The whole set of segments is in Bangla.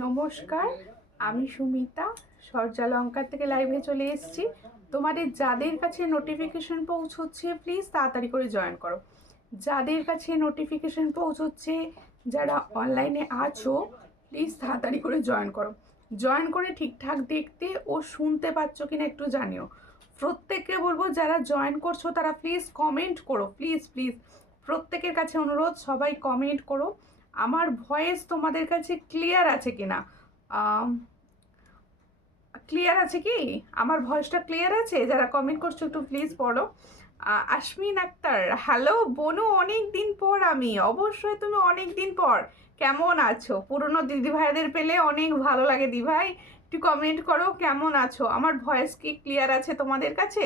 নমস্কার, আমি সুমিতা সূর্যালঙ্কার থেকে লাইভে চলে এসেছি। তোমাদের যাদের কাছে নোটিফিকেশন পৌঁছচ্ছে প্লিজ তাড়াতাড়ি করে জয়েন করো। যাদের কাছে নোটিফিকেশন পৌঁছচ্ছে, যারা অনলাইনে আছো প্লিজ তাড়াতাড়ি করে জয়েন করো। জয়েন করে ঠিকঠাক দেখতে ও শুনতে পাচ্ছ কিনা একটু জানিও। প্রত্যেককে বলবো যারা জয়েন করছো তারা প্লিজ কমেন্ট করো, প্লিজ প্লিজ প্রত্যেকের কাছে অনুরোধ, সবাই কমেন্ট করো আমার ভয়েস তোমাদের কাছে ক্লিয়ার আছে কিনা। ক্লিয়ার আছে কি? আমার ভয়েসটা ক্লিয়ার আছে? যারা কমেন্ট করছো একটু প্লিজ পড়ো। আশমিন আক্তার, হ্যালো বনু, অনেক দিন পর। আমি অবশ্যই, তুমি অনেক দিন পর। কেমন আছো? পুরনো দিদি ভাইদের পেলে অনেক ভালো লাগে। দি ভাই একটু কমেন্ট করো কেমন আছো। আমার ভয়েস কি ক্লিয়ার আছে তোমাদের কাছে?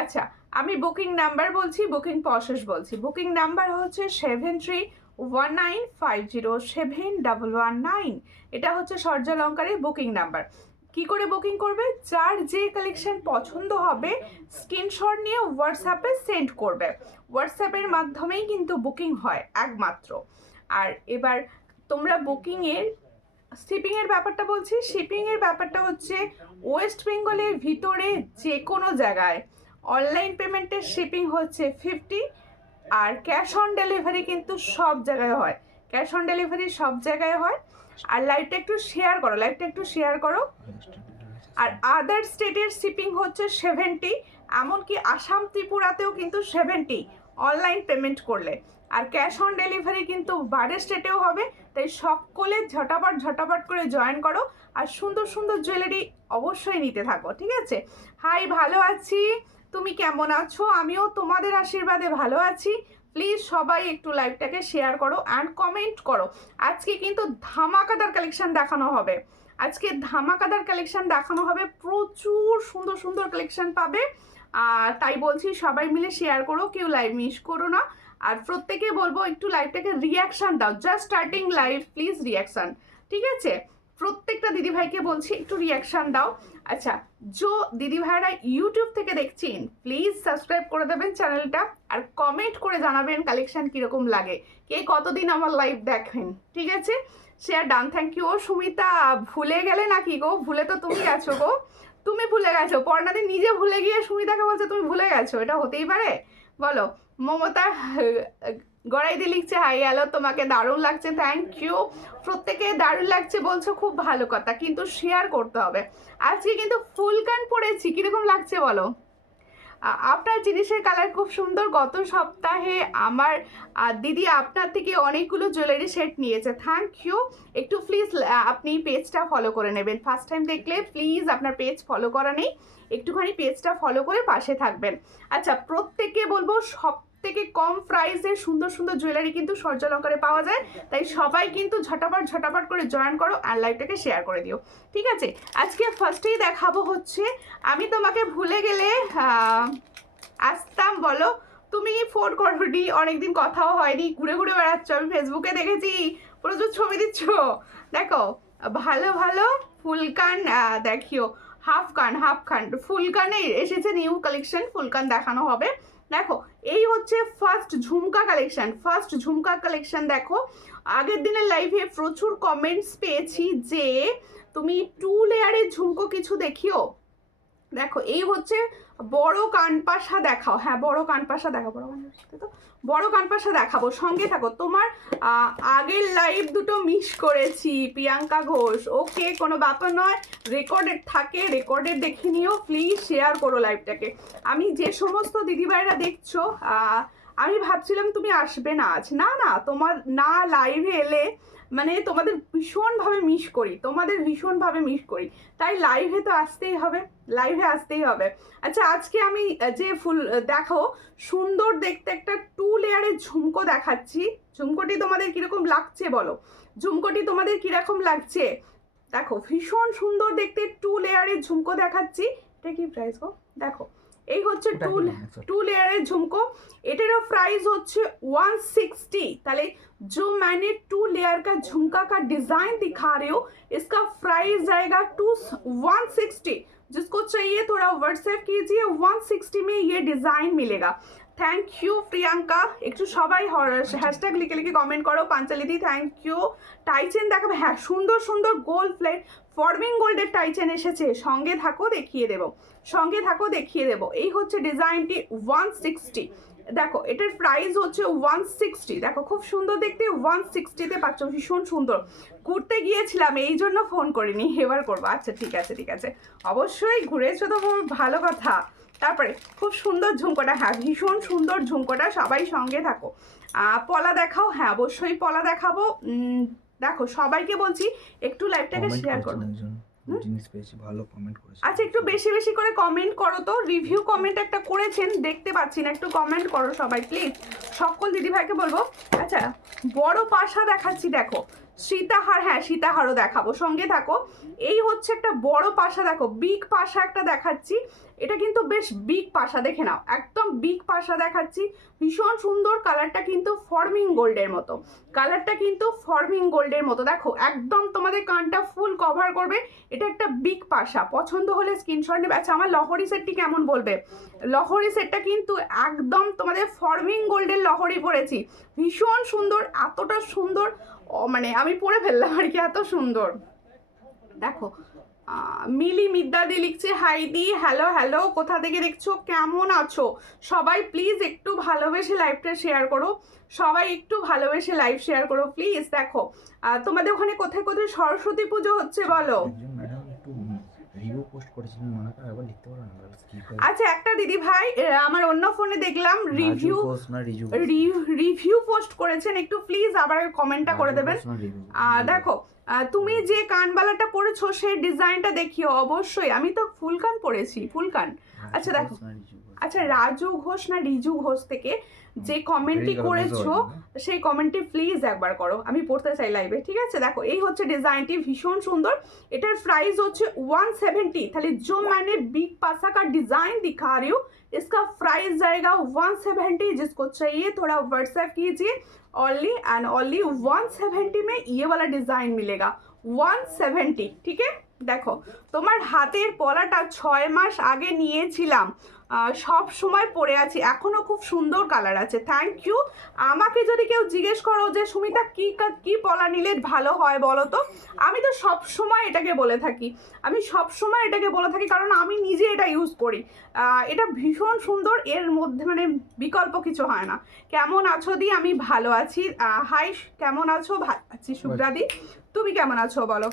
আচ্ছা, আমি বুকিং নাম্বার বলছি, বুকিং প্রসেস বলছি। বুকিং নাম্বার হচ্ছে 7319507119। এটা হচ্ছে সূর্যালঙ্কারের বুকিং নাম্বার। কি করে বুকিং করবে? যার যে কালেকশন পছন্দ হবে স্ক্রিনশট নিয়ে হোয়াটসঅ্যাপে সেন্ড করবে। হোয়াটসঅ্যাপের মাধ্যমেই কিন্তু বুকিং হয় একমাত্র। আর এবার তোমরা বুকিংয়ের শিপিংয়ের ব্যাপারটা বলছি। শিপিংয়ের ব্যাপারটা হচ্ছে ওয়েস্ট বেঙ্গলের ভিতরে যে কোনো জায়গায় অনলাইন পেমেন্টের শিপিং হচ্ছে 50, আর ক্যাশ অন ডেলিভারি কিন্তু সব জায়গায় হয়। ক্যাশ অন ডেলিভারি সব জায়গায় হয়। আর লাইভটা একটু শেয়ার করো, লাইভটা একটু শেয়ার করো। আর আদার স্টেটের শিপিং হচ্ছে 70, এমনকি আসাম ত্রিপুরাতেও কিন্তু 70 অনলাইন পেমেন্ট করলে। আর ক্যাশ অন ডেলিভারি কিন্তু বাইরের স্টেটেও হবে। তাই সকলে ঝটাপট ঝটাপট করে জয়েন করো আর সুন্দর সুন্দর জুয়েলারি অবশ্যই নিতে থাকো, ঠিক আছে? হাই, ভালো আছি, তুমি কেমন আছো? আমিও তোমাদের আশীর্বাদে ভালো আছি। প্লিজ সবাই একটু লাইভটাকে শেয়ার করো অ্যান্ড কমেন্ট করো। আজকে কিন্তু ধামাকাদার কালেকশন দেখানো হবে। আজকে ধামাকাদার কালেকশন দেখানো হবে, প্রচুর সুন্দর সুন্দর কালেকশন পাবে। আর তাই বলছি সবাই মিলে শেয়ার করো, কেউ লাইভ মিস করো না। আর প্রত্যেকে বলবো একটু লাইভটাকে রিয়াকশান দাও। Just starting live, please reaction, ঠিক আছে? প্রত্যেকটা দিদিভাইকে বলছি একটু রিয়াকশান দাও। আচ্ছা, যে দিদিভাইরা ইউটিউব থেকে দেখছেন প্লিজ সাবস্ক্রাইব করে দেবেন চ্যানেলটা, আর কমেন্ট করে জানাবেন কালেকশন কীরকম লাগে, কে কতদিন আমার লাইভ দেখেন, ঠিক আছে? Share done, thank you. ও সুমিতা, ভুলে গেলে নাকি গো? ভুলে তো তুমি গেছো গো, তুমি ভুলে গেছো। পর্ণাদি নিজে ভুলে গিয়ে সুমিতাকে বলছে তুমি ভুলে গেছো, এটা হতেই পারে? বলো। মমতা গড়াইদি লিখছে হাই হ্যালো, তোমাকে দারুণ লাগছে, থ্যাংক ইউ। প্রত্যেকে দারুণ লাগছে বলছো, খুব ভালো কথা, কিন্তু শেয়ার করতে হবে। আজকে কিন্তু ফুল কান পরেছি, কিরকম লাগছে বলো? আপনার জিনিসের কালার খুব সুন্দর। গত সপ্তাহে আমার দিদি আপনার থেকে অনেকগুলো জুয়েলারি সেট নিয়েছে, থ্যাংক ইউ। একটু প্লিজ আপনি পেজটা ফলো করে নেবেন। ফার্স্ট টাইম দেখলে প্লিজ আপনার পেজ ফলো করা নেই, একটুখানি পেজটা ফলো করে পাশে থাকবেন। আচ্ছা, প্রত্যেককে বলবো সব থেকে কম প্রাইসে সুন্দর সুন্দর জুয়েলারি কিন্তু সূর্যালঙ্কারে পাওয়া যায়। তাই সবাই কিন্তু ঝটাপট ঝটাপট করে জয়েন করো আর লাইভটাকে শেয়ার করে দিও, ঠিক আছে? আজকে ফার্স্টেই দেখাবো হচ্ছে আমি তোমাকে ভুলে গেলে আসতাম। বলো, তুমি ফোন করোনি, অনেকদিন কথাও হয়নি, ঘুরে ঘুরে বেড়াচ্ছ, আমি ফেসবুকে দেখেছি প্রচুর ছবি দিচ্ছ। দেখো, ভালো ভালো ফুলকান দেখিও। হাফ কান ফুলকানে এসেছে নিউ কালেকশন, ফুলকান দেখানো হবে। দেখো, এই হচ্ছে ফার্স্ট ঝুমকা কালেকশন, ফার্স্ট ঝুমকা কালেকশন। দেখো, আগের দিনের লাইভে প্রচুর কমেন্টস পেয়েছি যে তুমি 2 লেয়ারের ঝুমকো কিছু দেখিও। দেখো, এই হচ্ছে বড় কানপাশা দেখাও। হ্যাঁ, বড় কানপাশা দেখাবো, বড় কানপাশা দেখাবো, সঙ্গে থাকো। তোমার আগের লাইভ দুটো মিস করেছি, প্রিয়াঙ্কা ঘোষ, ওকে কোনো ব্যাপার নয়, রেকর্ডেড থাকে, রেকর্ডেড দেখে নিও। প্লিজ শেয়ার করো লাইভটাকে। আমি যে সমস্ত দিদিভাইরা দেখছো, আমি ভাবছিলাম তুমি আসবে না আজ। না না, তোমার না লাইভে এলে মানে তোমাদের ভীষণভাবে মিস করি, তোমাদের ভীষণভাবে মিস করি। তাই লাইভে তো আসতেই হবে, লাইভে আসতেই হবে। আচ্ছা, আজকে আমি যে ফুল দেখো সুন্দর দেখতে একটা 2 লেয়ারের ঝুমকো দেখাচ্ছি। ঝুমকোটি তোমাদের কিরকম লাগছে বলো? ঝুমকোটি তোমাদের কিরকম লাগছে? দেখো, ভীষণ সুন্দর দেখতে 2 লেয়ারের ঝুমকো দেখাচ্ছি। এটা কি প্রাইস গো? দেখো, এই হচ্ছে 2 লেয়ারের ঝুমকো। এটারও প্রাইস হচ্ছে 160। তাহলে जो मैंने 2 लेयर का झुमका का डिजाइन दिखा रही हूँ, इसका प्राइस जाएगा 160। जिसको चाहिए थोड़ा व्हाट्सएप कीजिए, 160 में ये डिजाइन मिलेगा। থ্যাংক ইউ প্রিয়াঙ্কা, একটু সবাই হ্যাশট্যাগ লিখে লিখে কমেন্ট করো। পাঞ্চালিদি থ্যাংক ইউ। টাইচেন দেখাবে, হ্যাঁ সুন্দর সুন্দর গোল্ড প্লেট ফর্মিং গোল্ডের টাইচেন এসেছে, সঙ্গে থাকো দেখিয়ে দেবো, সঙ্গে থাকো দেখিয়ে দেবো। এই হচ্ছে ডিজাইনটি 160, দেখো এটার প্রাইস হচ্ছে 160, দেখো খুব সুন্দর দেখতে, 160-তে পাচ্ছ, ভীষণ সুন্দর। ঘুরতে গিয়েছিলাম এই জন্য ফোন করিনি, এবার করবো। আচ্ছা ঠিক আছে ঠিক আছে, অবশ্যই ঘুরেছো তো ভালো কথা। তারপরে খুব সুন্দর ঝুমকোটা, হ্যাঁ ভীষণ সুন্দর ঝুমকোটা, সবাই সঙ্গে থাকো। পলা দেখাও, হ্যাঁ অবশ্যই পলা দেখাবো। দেখো সবাইকে বলছি একটু লাইভটাকে শেয়ার করো। জিনিস পেয়েছি, ভালো কমেন্ট করেছে। আচ্ছা একটু বেশি বেশি করে কমেন্ট করো তো, রিভিউ কমেন্ট একটা করেছেন দেখতে পাচ্ছি না, একটু কমেন্ট করো সবাই প্লিজ, সকল দিদিভাইকে বলবো। আচ্ছা বড় পাশা দেখাচ্ছি, দেখো সীতাহার, হ্যাঁ সীতাহারও দেখাবো, সঙ্গে থাকো। এই হচ্ছে একটা বড় পাশা, দেখো বিগ পাশা একটা দেখাচ্ছি, এটা কিন্তু বেশ বিগ পাশা, দেখে নাও একদম বিগ পাশা দেখাচ্ছি, ভীষণ সুন্দর। কালারটা কিন্তু ফর্মিং গোল্ডের মতো, কালারটা কিন্তু ফর্মিং গোল্ডের মতো, দেখো একদম তোমাদের কানটা ফুল কভার করবে। এটা একটা বিগ পাশা, পছন্দ হলে স্ক্রিনশট নেবে। আচ্ছা আমার লহরি সেটটি কেমন বলবে? লহরি সেটটা কিন্তু একদম তোমাদের ফর্মিং গোল্ডের লহরি পরেছি, ভীষণ সুন্দর, এতটা সুন্দর মানে আমি পরে ফেললাম আর কি, এত সুন্দর। দেখো মিলি মিদ্দাদি লিখছে হাই দি, হ্যালো হ্যালো, কোথা থেকে দেখছো, কেমন আছো সবাই? প্লিজ একটু ভালোবেসে লাইভটা শেয়ার করো, সবাই একটু ভালোবেসে লাইভ শেয়ার করো প্লিজ। দেখো তোমাদের ওখানে কোথায় কোথায় সরস্বতী পুজো হচ্ছে বলো? আচ্ছা একটা দিদি ভাই আমার অন্য ফোনে দেখলাম রিভিউ পোস্ট করেছেন, একটু প্লিজ আবার কমেন্টটা করে দেবেন। দেখো তুমি যে কানবালাটা পরেছো সেই ডিজাইনটা দেখিও অবশ্যই, আমি তো ফুল কান পরেছি, ফুল কান। আচ্ছা দেখো, আচ্ছা রাজু ঘোষ না রিজু ঘোষ থেকে যে কমেন্টটি করেছো সেই কমেন্টটি প্লিজ একবার করো, আমি পড়তে চাই লাইভে, ঠিক আছে? দেখো এই হচ্ছে ডিজাইনটি, ভীষণ সুন্দর। এটার প্রাইস হচ্ছে 170। তাহলে जो मैंने बिग पासा का डिजाइन दिखा रही हूँ इसका प्राइस जाएगा 170। जिसको चाहिए थोड़ा व्हाट्सएप कीजिए, ओनली एंड ओनली 170 में ये वाला डिजाइन मिलेगा, 170, ठीक है? দেখো তোমার হাতের পলাটা 6 মাস আগে নিয়েছিলাম, সব সময় পরে আছি, এখনো খুব সুন্দর কালার আছে। Thank you. আমাকে যদি কেউ জিজ্ঞেস করো যে সুমিতা কি পলা নিলে ভালো হয় বলো তো, আমি তো সব সময় এটাকে বলে থাকি, আমি সব সময় এটাকে বলে থাকি, কারণ আমি নিজে এটা ইউজ করি। এটা ভীষণ সুন্দর, এর মধ্যে মানে বিকল্প কিছু হয় না। কেমন আছো দি? আমি ভালো আছি। হাই কেমন আছো? ভালো আছি। শুভ্রাদি তুমি কেমন আছো বলো?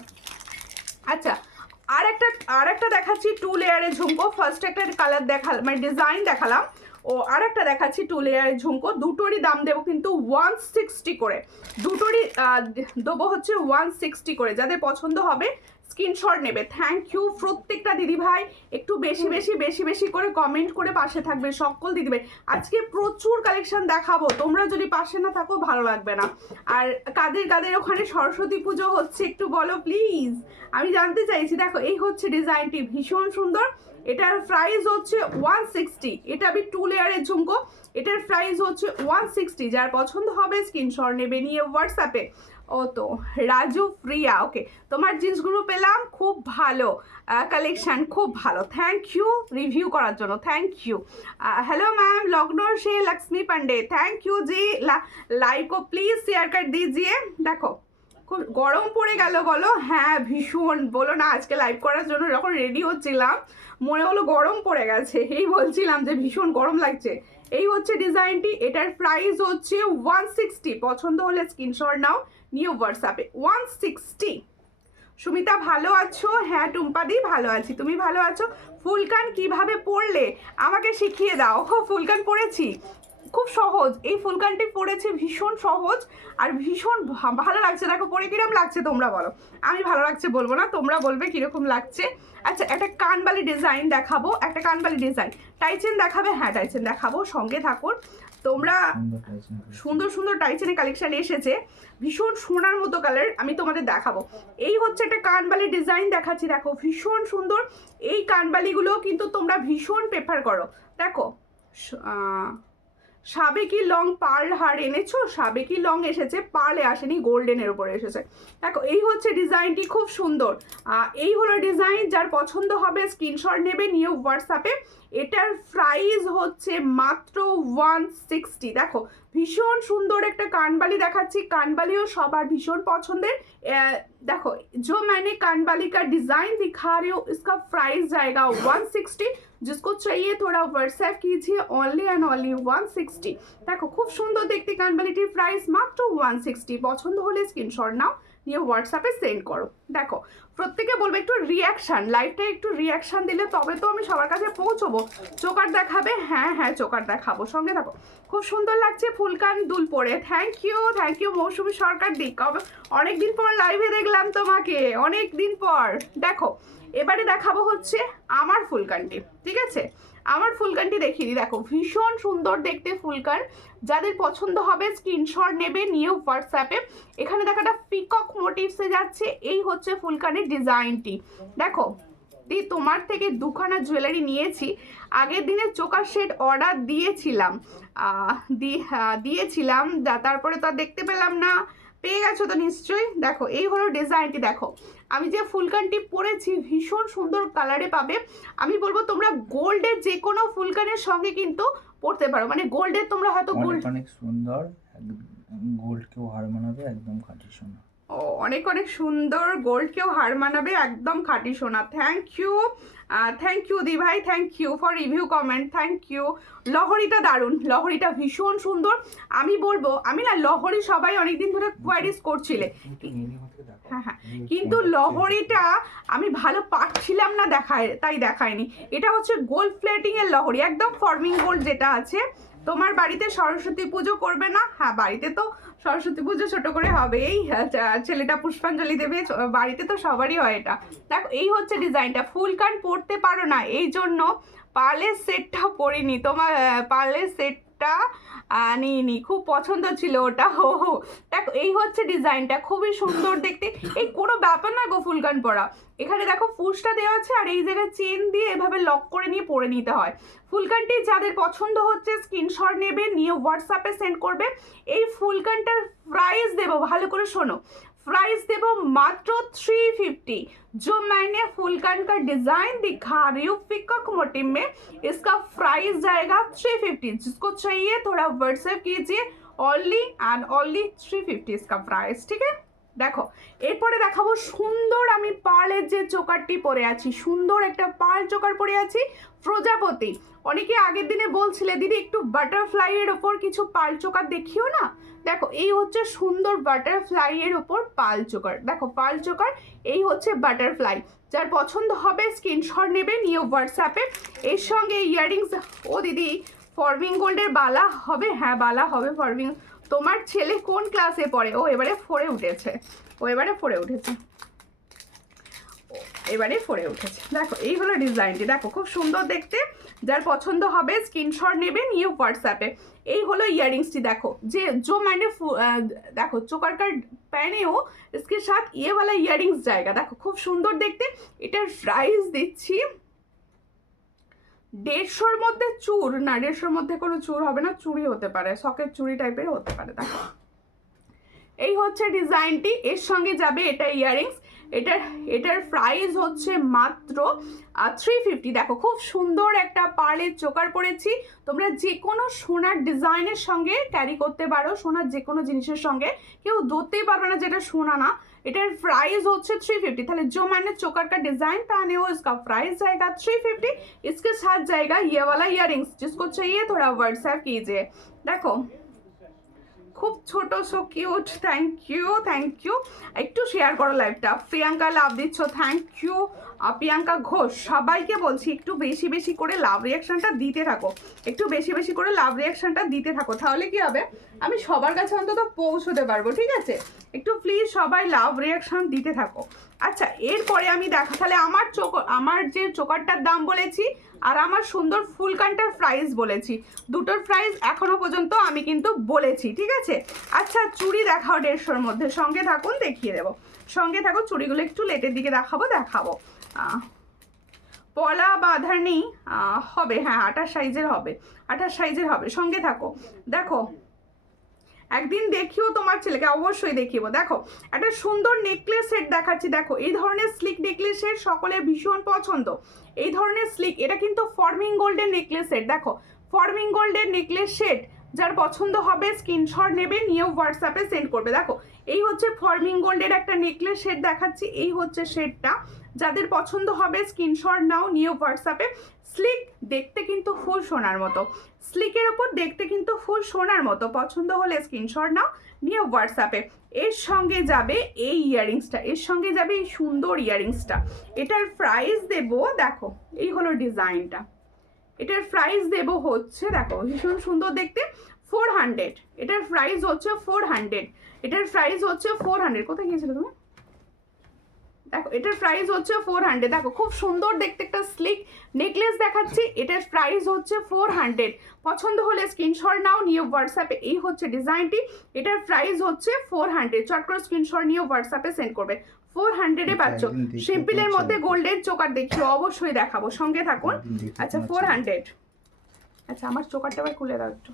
আচ্ছা আর একটা দেখাচ্ছি 2 লেয়ারের ঝুমকো। ফার্স্ট একটা কালার মানে ডিজাইন দেখালাম, ও আর একটা দেখাচ্ছি 2 লেয়ারের ঝুমকো। দুটোরই দাম দেবো কিন্তু 160 করে, দুটোরই দেবো হচ্ছে 160 করে। যাদের পছন্দ হবে স্ক্রিনশট নেবে। থ্যাংক ইউ প্রত্যেকটা দিদিভাই, একটু বেশি বেশি করে কমেন্ট করে পাশে থাকবে সকল দিদিভাই। আজকে প্রচুর কালেকশন দেখাবো, তোমরা যদি পাশে না থাকো ভালো লাগবে না। আর কাদের ওখানে সরস্বতী পুজো হচ্ছে একটু বলো প্লিজ, আমি জানতে চাইছি। দেখো এই হচ্ছে ডিজাইনটি, ভীষণ সুন্দর। এটার প্রাইস হচ্ছে 160, এটা আমি 2 লেয়ারের ঝুমকো, এটার প্রাইস হচ্ছে 160। যার পছন্দ হবে স্ক্রিনশট নেবে নিয়ে হোয়াটসঅ্যাপে। ও তো রাজু প্রিয়া, ওকে তোমার জিন্সগুলো পেলাম, খুব ভালো কালেকশন, খুব ভালো। থ্যাংক ইউ রিভিউ করার জন্য, thank you. Hello ma'am Lucknow से लक्ष्मी पांडे, थैंक यू जी। लाइव को प्लीज शेयर कर दीजिए। देखो খুব গরম পড়ে গেল বলো, হ্যাঁ ভীষণ, বলো না আজকে লাইভ করার জন্য যখন রেডি হচ্ছিলাম মনে হলো গরম পড়ে গেছে, এই বলছিলাম যে ভীষণ গরম লাগছে। এই হচ্ছে ডিজাইনটি, এটার প্রাইস হচ্ছে 160। পছন্দ হলে স্ক্রিনশট নাও, নিউ হোয়াটসঅ্যাপে 160। সুমিতা ভালো আছো? হ্যাঁ টুম্পাদি ভালো আছি, তুমি ভালো আছো? ফুলকান কিভাবে পরলে আমাকে শিখিয়ে দাও। ফুলকান পরেছি, খুব সহজ, এই ফুলকানটি পরেছে, ভীষণ সহজ আর ভীষণ ভালো লাগছে। দেখো পরে কিরকম লাগছে তোমরা বলো, আমি ভালো লাগছে বলবো না, তোমরা বলবে কিরকম লাগছে। আচ্ছা একটা কানবালি ডিজাইন দেখাবো, একটা কানবালি ডিজাইন। টাইচেন দেখাবে? হ্যাঁ টাইচেন দেখাবো, সঙ্গে থাকুন তোমরা। সুন্দর সুন্দর টাইচেনের কালেকশন এসেছে, ভীষণ সোনার মতো কালার, আমি তোমাদের দেখাবো। এই হচ্ছে একটা কানবালি ডিজাইন দেখাচ্ছি, দেখো ভীষণ সুন্দর। এই কানবালিগুলো কিন্তু তোমরা ভীষণ প্রেফার করো। দেখো সাবেকি লং পার্ল হার এনেছো, সাবেকি লং এসেছে, পার্লে আসেনি, গোল্ডেনের উপরে এসেছে। দেখো এই হচ্ছে ডিজাইনটি, খুব সুন্দর। এই হলো ডিজাইন, যার পছন্দ হবে স্ক্রিনশট নেবে নিয়ে হোয়াটসঅ্যাপে। এটার প্রাইস হচ্ছে মাত্র 160। দেখো ভীষণ সুন্দর একটা কানবালি দেখাচ্ছি, কানবালিও সবার ভীষণ পছন্দের। देखो जो मैंने कानबाली का डिजाइन दिखा रही हूँ इसका प्राइस जाएगा 160। जिसको चाहिए थोड़ा व्हाट्सएप कीजिए, ओनली एंड ओनली 160। देखो खूब सुंदर देखते कानबालिटिर प्राइस मात्र 160। पसंद होले स्क्रीनशट नाओ, নিয়ে হোয়াটসঅ্যাপে সেন্ড করো। দেখো প্রত্যেকে বলবে একটু রিয়াকশান, লাইভটা একটু রিয়াকশান দিলে তবে তো আমি সবার কাছে পৌঁছবো। চোকার দেখাবে? হ্যাঁ হ্যাঁ চোকার দেখাবো, সঙ্গে থাকো। খুব সুন্দর লাগছে ফুলকান দুল পরে, থ্যাংক ইউ মৌসুমী সরকার দিক। কবে অনেকদিন পর লাইভে দেখলাম তোমাকে, অনেক দিন পর। দেখো এবারে দেখাবো হচ্ছে আমার ফুলকানটি, ঠিক আছে? আমার ফুলকানটি দেখিয়ে দিই। দেখো ভীষণ সুন্দর দেখতে ফুলকান, যাদের পছন্দ হবে স্ক্রিনশট নেবে, নিয়ে হোয়াটসঅ্যাপে। এখানে দেখো একটা পিকক মোটিভসে যাচ্ছে, এই হচ্ছে ফুলকানের ডিজাইনটি। দেখো দি তোমার থেকে দুখানা জুয়েলারি নিয়েছি, আগের দিনে চোকার সেট অর্ডার দিয়েছিলাম তারপরে তো আর দেখতে পেলাম না, পেয়ে গেছো তো নিশ্চয়ই। দেখো এই হলো ডিজাইনটি। দেখো আমি যে ফুলকানটি পরেছি ভীষণ সুন্দর কালারে পাবে। আমি বলবো তোমরা গোল্ডের যে কোনো ফুলকানের সঙ্গে কিন্তু পরতে পারো, মানে গোল্ডের তোমরা হয়তো গোল্ড অনেক সুন্দর, গোল্ডকেও হার মানাবে, একদম খাঁটি সোনা। ও অনেক অনেক সুন্দর, গোল্ডকেও হার মানাবে, একদম খাঁটি সোনা। থ্যাংক ইউ দি ভাই, thank you for review comment, thank you. লহরিটা দারুণ, লহরিটা ভীষণ সুন্দর। আমি বলবো আমি না লহরি সবাই অনেকদিন ধরে কোয়ারিজ করছিলে, হ্যাঁ কিন্তু লহরিটা আমি ভালো পাচ্ছিলাম না তাই দেখায়নি। এটা হচ্ছে গোল্ড প্লেটিং এর লহরি, একদম ফর্মিং গোল্ড যেটা আছে। তোমার বাড়িতে সরস্বতী পুজো করবে না? হ্যাঁ বাড়িতে তো সরস্বতী পুজো ছোট করে হবে, এই ছেলেটা পুষ্পাঞ্জলি দেবে, বাড়িতে তো সবারই হয় এটা। দেখো এই হচ্ছে ডিজাইনটা। ফুলকান পরতে পারো না এই জন্য পার্লের সেটটা পরিনি, তোমার পার্লের সেটটা নিইনি, খুব পছন্দ ছিল ওটা। হো দেখো এই হচ্ছে ডিজাইনটা, খুবই সুন্দর দেখতে। এই কোনো ব্যাপার না গো ফুলকান পরা। এখানে দেখো ফুসটা দেওয়া আছে আর এই জায়গায় চেন দিয়ে এভাবে লক করে নিয়ে পরে নিতে হয়। ফুলকানটি যাদের পছন্দ হচ্ছে স্ক্রিনশট নেবে, নিয়ে হোয়াটসঅ্যাপে সেন্ড করবে। এই ফুলকানটার প্রাইস দেবো, ভালো করে শোনো, प्राइस देवो मात्र 350। जो मैंने फुलकान का डिजाइन दिखा रही हूँ पिकॉक मोटिव में, इसका प्राइस जाएगा 350। जिसको चाहिए थोड़ा व्हाट्सएप कीजिए, ओनली एंड ओनली 350 इसका प्राइस, ठीक है? দেখো এরপরে দেখাবো সুন্দর আমি পার্লের যে চোকারটি পরে আছি, সুন্দর একটা পার্ল চোকার পরে আছি প্রজাপতি। অনেকে আগের দিনে বলছিলে দিদি একটু বাটারফ্লাই এর ওপর কিছু পার্ল চোকার দেখিও না। দেখো এই হচ্ছে সুন্দর বাটারফ্লাই এর ওপর পার্ল চোকার। দেখো পার্ল চোকার, এই হচ্ছে বাটারফ্লাই। যার পছন্দ হবে স্ক্রিনশট নেবে, নিয়ে হোয়াটসঅ্যাপে। এর সঙ্গে ইয়াররিংস, ও দিদি ফর্মিং গোল্ডের বালা হবে? হ্যাঁ বালা হবে ফর্মিং। তোমার ছেলে কোন ক্লাসে পড়ে? ও এবারে 4-এ উঠেছে, দেখো এই হলো ডিজাইনটি। দেখো খুব সুন্দর দেখতে, যার পছন্দ হবে স্ক্রিনশট নেবে, নিয়ে হোয়াটসঅ্যাপে। এই হলো ইয়াররিংসটি। देखो जो मैंने देखो चोकर का पहने हो इसके साथ ये वाला ইয়াররিংস जाएगा। देखो খুব সুন্দর দেখতে। এটার প্রাইস দিচ্ছি 150-র মধ্যে। চুর না, 150-র মধ্যে কোনো চুর হবে না, চুরি হতে পারে, সকেট চুরি টাইপের হতে পারে। দেখো এই হচ্ছে ডিজাইনটি, এর সঙ্গে যাবে এটা ইয়াররিংস। এটার প্রাইস হচ্ছে মাত্র 350। দেখো খুব সুন্দর একটা পার্লের চোকার পরেছি। তোমরা যে কোনো সোনার ডিজাইনের সঙ্গে ক্যারি করতে পারো, সোনার যে কোনো জিনিসের সঙ্গে, কেউ ধরতেই পারবে না যেটা সোনা না। এটার প্রাইস হচ্ছে 350। তাহলে जो मैंने चोकर का डिजाइन पहने हो इसका प्राइस जाएगा 350। इसके साथ जाएगा ये वाला ইয়াররিংস। जिसको चाहिए थोड़ा व्हाट्सएप कीजिए। देखो খুব ছোট, সো কিউট, থ্যাংক ইউ। একটু শেয়ার করো লাইভটা। প্রিয়াঙ্কা লাভ দিচ্ছ, থ্যাংক ইউ। প্রিয়াঙ্কা ঘোষ, সবাইকে বলছি একটু বেশি বেশি করে লাভ রিয়াকশনটা দিতে থাকো, একটু বেশি বেশি করে লাভ রিয়াকশনটা দিতে থাকো, তাহলে কি হবে আমি সবার কাছে অন্তত পৌঁছতে পারবো, ঠিক আছে? একটু প্লিজ সবাই লাভ রিয়াকশন দিতে থাকো। আচ্ছা এরপরে আমি তাহলে আমার যে চোকারটার দাম বলেছি আর আমার সুন্দর ফুলকানটার প্রাইস বলেছি, দুটোর প্রাইস এখনো পর্যন্ত আমি কিন্তু বলেছি, ঠিক আছে? আচ্ছা চুড়ি দেখাও 150-র মধ্যে, সঙ্গে থাকুন দেখিয়ে দেবো, সঙ্গে থাকো। চুড়িগুলো একটু লেটের দিকে দেখাবো। পলা বাঁধার নেই, হবে, হ্যাঁ 28 সাইজের হবে, 28 সাইজের হবে, সঙ্গে থাকো। দেখো একদিন দেখিও তোমার ছেলেকে, অবশ্যই দেখিব। দেখো একটা সুন্দর নেকলেস সেট দেখাচ্ছি, দেখো এই ধরনের স্লিক নেকলেস সেট সকলের ভীষণ পছন্দ। এই ধরনের স্লিক, এটা কিন্তু ফর্মিং গোল্ডের নেকলেস সেট, দেখো ফর্মিং গোল্ডের নেকলেস সেট, যার পছন্দ হবে স্ক্রিনশট নেবে, নিয়ে হোয়াটসঅ্যাপে সেন্ড করবে। দেখো এই হচ্ছে ফর্মিং গোল্ডের একটা নেকলেস সেট দেখাচ্ছি, এই হচ্ছে সেটটা, যাদের পছন্দ হবে স্ক্রিনশট নাও, নিয়ে হোয়াটসঅ্যাপে। স্লিক দেখতে কিন্তু ফুল সোনার মতো, স্লিকের ওপর দেখতে কিন্তু ফুল সোনার মতো, পছন্দ হলে স্ক্রিনশট নাও, নিয়ে হোয়াটসঅ্যাপে। এর সঙ্গে যাবে এই ইয়াররিংসটা, এর সঙ্গে যাবে এই সুন্দর ইয়াররিংসটা। এটার প্রাইস দেব, দেখো এই হলো ডিজাইনটা, এটার প্রাইস দেব হচ্ছে, দেখো ভীষণ সুন্দর দেখতে, 400। এটার প্রাইস হচ্ছে 400, এটার প্রাইস হচ্ছে 400। কোথায় গিয়েছিল তুমি? দেখো এটার প্রাইস হচ্ছে 400। দেখো খুব সুন্দর দেখতে একটা স্লিক নেকলেস দেখাচ্ছি, এটার প্রাইস হচ্ছে 400। পছন্দ হলে স্ক্রিনশট নাও, নিয়ে হোয়াটসঅ্যাপে। এই হচ্ছে ডিজাইনটি, এটার প্রাইস হচ্ছে 400। চট করে স্ক্রিনশট নিয়ে হোয়াটসঅ্যাপে সেন্ড করবে। 400-এ পাচ্ছ। সিম্পলের মধ্যে গোল্ডের চোকার দেখিও, অবশ্যই দেখাবো, সঙ্গে থাকুন। আচ্ছা 400। আচ্ছা আমার চোকারটা আবার খুলে দাও একটু,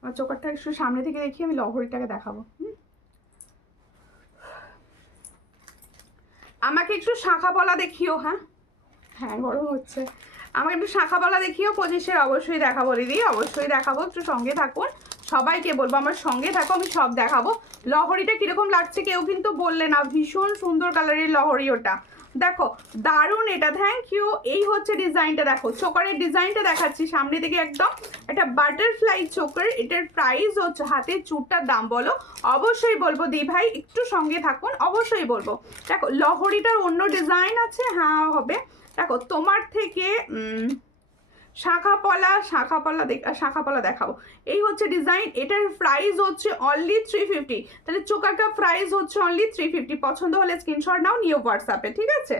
আমার চোকারটা একটু সামনে থেকে দেখি, আমি লহরিটাকে দেখাবো। আমাকে একটু শাখা পলা দেখিও। হ্যাঁ হ্যাঁ গরম হচ্ছে, আমাকে একটু শাখা পলা দেখিও 25-এর, অবশ্যই দেখাবো দিদি, অবশ্যই দেখাবো, একটু সঙ্গে থাকুন। সবাইকে বলবো আমার সঙ্গে থাকো, আমি সব দেখাবো। লহরিটা কিরকম লাগছে কেউ কিন্তু বললে না, ভীষণ সুন্দর কালারের লহরি ওটা, দেখো দারুণ এটা, থ্যাংক ইউ। এই হচ্ছে ডিজাইনটা, দেখো চোকারের ডিজাইনটা দেখাচ্ছি সামনে থেকে একদম, এটা বাটারফ্লাই চোকার। এটার প্রাইস হচ্ছে, হাতের চুটটার দাম বলো, অবশ্যই বলবো দি ভাই, একটু সঙ্গে থাকুন, অবশ্যই বলবো। দেখো লহরিটার অন্য ডিজাইন আছে, হ্যাঁ হবে। দেখো তোমার থেকে শাখা পলা দেখাবো। এই হচ্ছে ডিজাইন, এটার প্রাইস হচ্ছে অনলি 350। তাহলে চোকারটা প্রাইস হচ্ছে অনলি 350। পছন্দ হলে স্ক্রিনশট নাও, নিয়ে হোয়াটসঅ্যাপে, ঠিক আছে?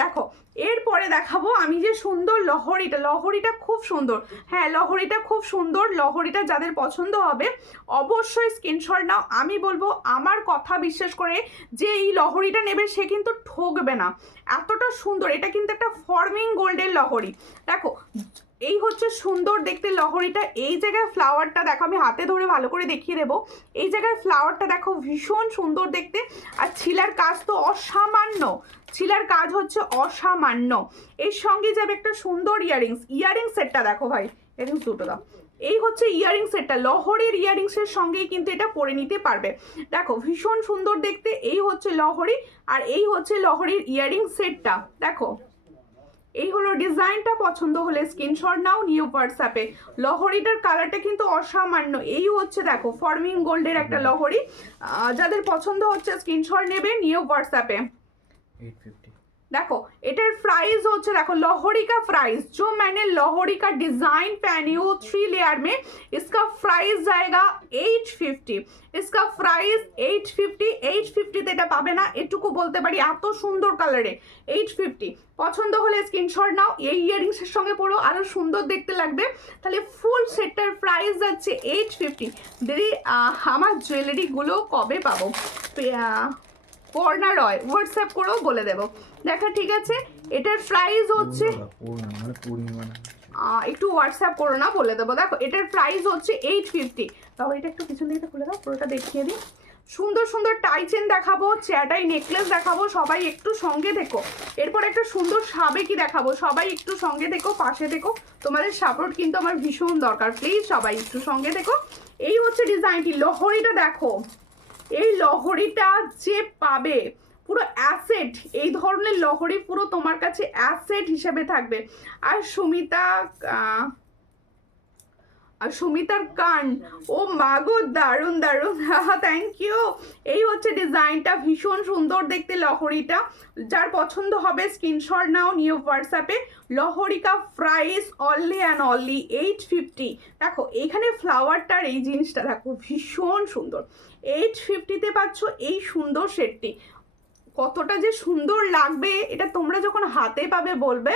দেখো এরপরে দেখাবো আমি যে সুন্দর লহরিটা, লহরিটা খুব সুন্দর, হ্যাঁ লহরিটা খুব সুন্দর, লহরিটা যাদের পছন্দ হবে অবশ্যই স্ক্রিনশট নাও। আমি বলবো আমার কথা বিশ্বাস করে যে এই লহরিটা নেবে সে কিন্তু ঠকবে না, এতটা সুন্দর। এটা কিন্তু একটা ফর্মিং গোল্ডের লহরি, দেখো এই হচ্ছে সুন্দর দেখতে লহরিটা। এই জায়গায় ফ্লাওয়ারটা দেখো, আমি হাতে ধরে ভালো করে দেখিয়ে দেবো, এই জায়গায় ফ্লাওয়ারটা দেখো ভীষণ সুন্দর দেখতে, আর ছিলার কাজ তো অসামান্য, ছিলার কাজ হচ্ছে অসামান্য। এর সঙ্গে যাবে একটা সুন্দর ইয়ারিংস সেটটা, দেখো ভাই ইয়ারিংস দুটো দাও। এই হচ্ছে ইয়ারিং সেটটা, লহরির ইয়ারিংসের সঙ্গেই কিন্তু এটা পরে নিতে পারবে। দেখো ভীষণ সুন্দর দেখতে, এই হচ্ছে লহরি, আর এই হচ্ছে লহরির ইয়ারিং সেটটা। দেখো এই হলো ডিজাইনটা, পছন্দ হলে স্ক্রিনশট নাও, নিউ হোয়াটসঅ্যাপে। লহরিটার কালারটা কিন্তু অসামান্য। এই হচ্ছে দেখো ফর্মিং গোল্ডের একটা লহরি, যাদের পছন্দ হচ্ছে স্ক্রিনশট নেবে, নিউ হোয়াটসঅ্যাপে। 850। देखो एटार प्राइस होच्छे देखो लहोरी का प्राइस जो मैंने लहोरी का डिजाइन पहनी हो 3 लेयर में इसका प्राइस जाएगा 850 इसका प्राइस 850 তে এটা পাবে না এটুকু বলতে পারি এত সুন্দর কালারে 850 পছন্দ হলে স্ক্রিনশট নাও এই ইয়ারিংস এর সঙ্গে পরো আরো সুন্দর দেখতে লাগবে তাহলে ফুল সেটটার প্রাইস যাচ্ছে 850 দিদি আমার জুয়েলারি গুলো কবে পাবো কর্নার হয় হোয়াটসঅ্যাপ করেও বলে দেব দেখা ঠিক আছে এটার প্রাইস হচ্ছে একটু হোয়াটসঅ্যাপ করো না বলে দেবো দেখো এটার প্রাইস হচ্ছে 850 তাহলে এটা একটু পিছন দিকে খুলে দাও পুরোটা দেখিয়ে দিই সুন্দর সুন্দর টাই চেন দেখাবো চ্যাটাই নেকলেস দেখাবো সবাই একটু সঙ্গে থেকো এরপর একটা সুন্দর সাবেকি দেখাবো সবাই একটু সঙ্গে থেকো পাশে থেকো তোমাদের সাপোর্ট কিন্তু আমার ভীষণ দরকার প্লিজ সবাই একটু সঙ্গে থেকো এই হচ্ছে ডিজাইনটি লহরিটা দেখো এই লহরিটা যে পাবে পুরো অ্যাসেট এই ধরনের লহরি পুরো তোমার কাছে অ্যাসেট হিসেবে থাকবে আর সুমিতার কান ও মাগো দারুন দারুন থ্যাংক ইউ এই হচ্ছে ডিজাইনটা ভীষণ সুন্দর দেখতে লহরিটা যার পছন্দ হবে স্ক্রিনশট নাও নিউ হোয়াটসঅ্যাপে লহরি কা প্রাইস অনলি অ্যান্ড অনলি 850 দেখো এইখানে ফ্লাওয়ারটার এই জিনিসটা দেখো ভীষণ সুন্দর 850-তে পাচ্ছ এই সুন্দর সেটটি কতটা যে সুন্দর লাগবে এটা তোমরা যখন হাতে পাবে বলবে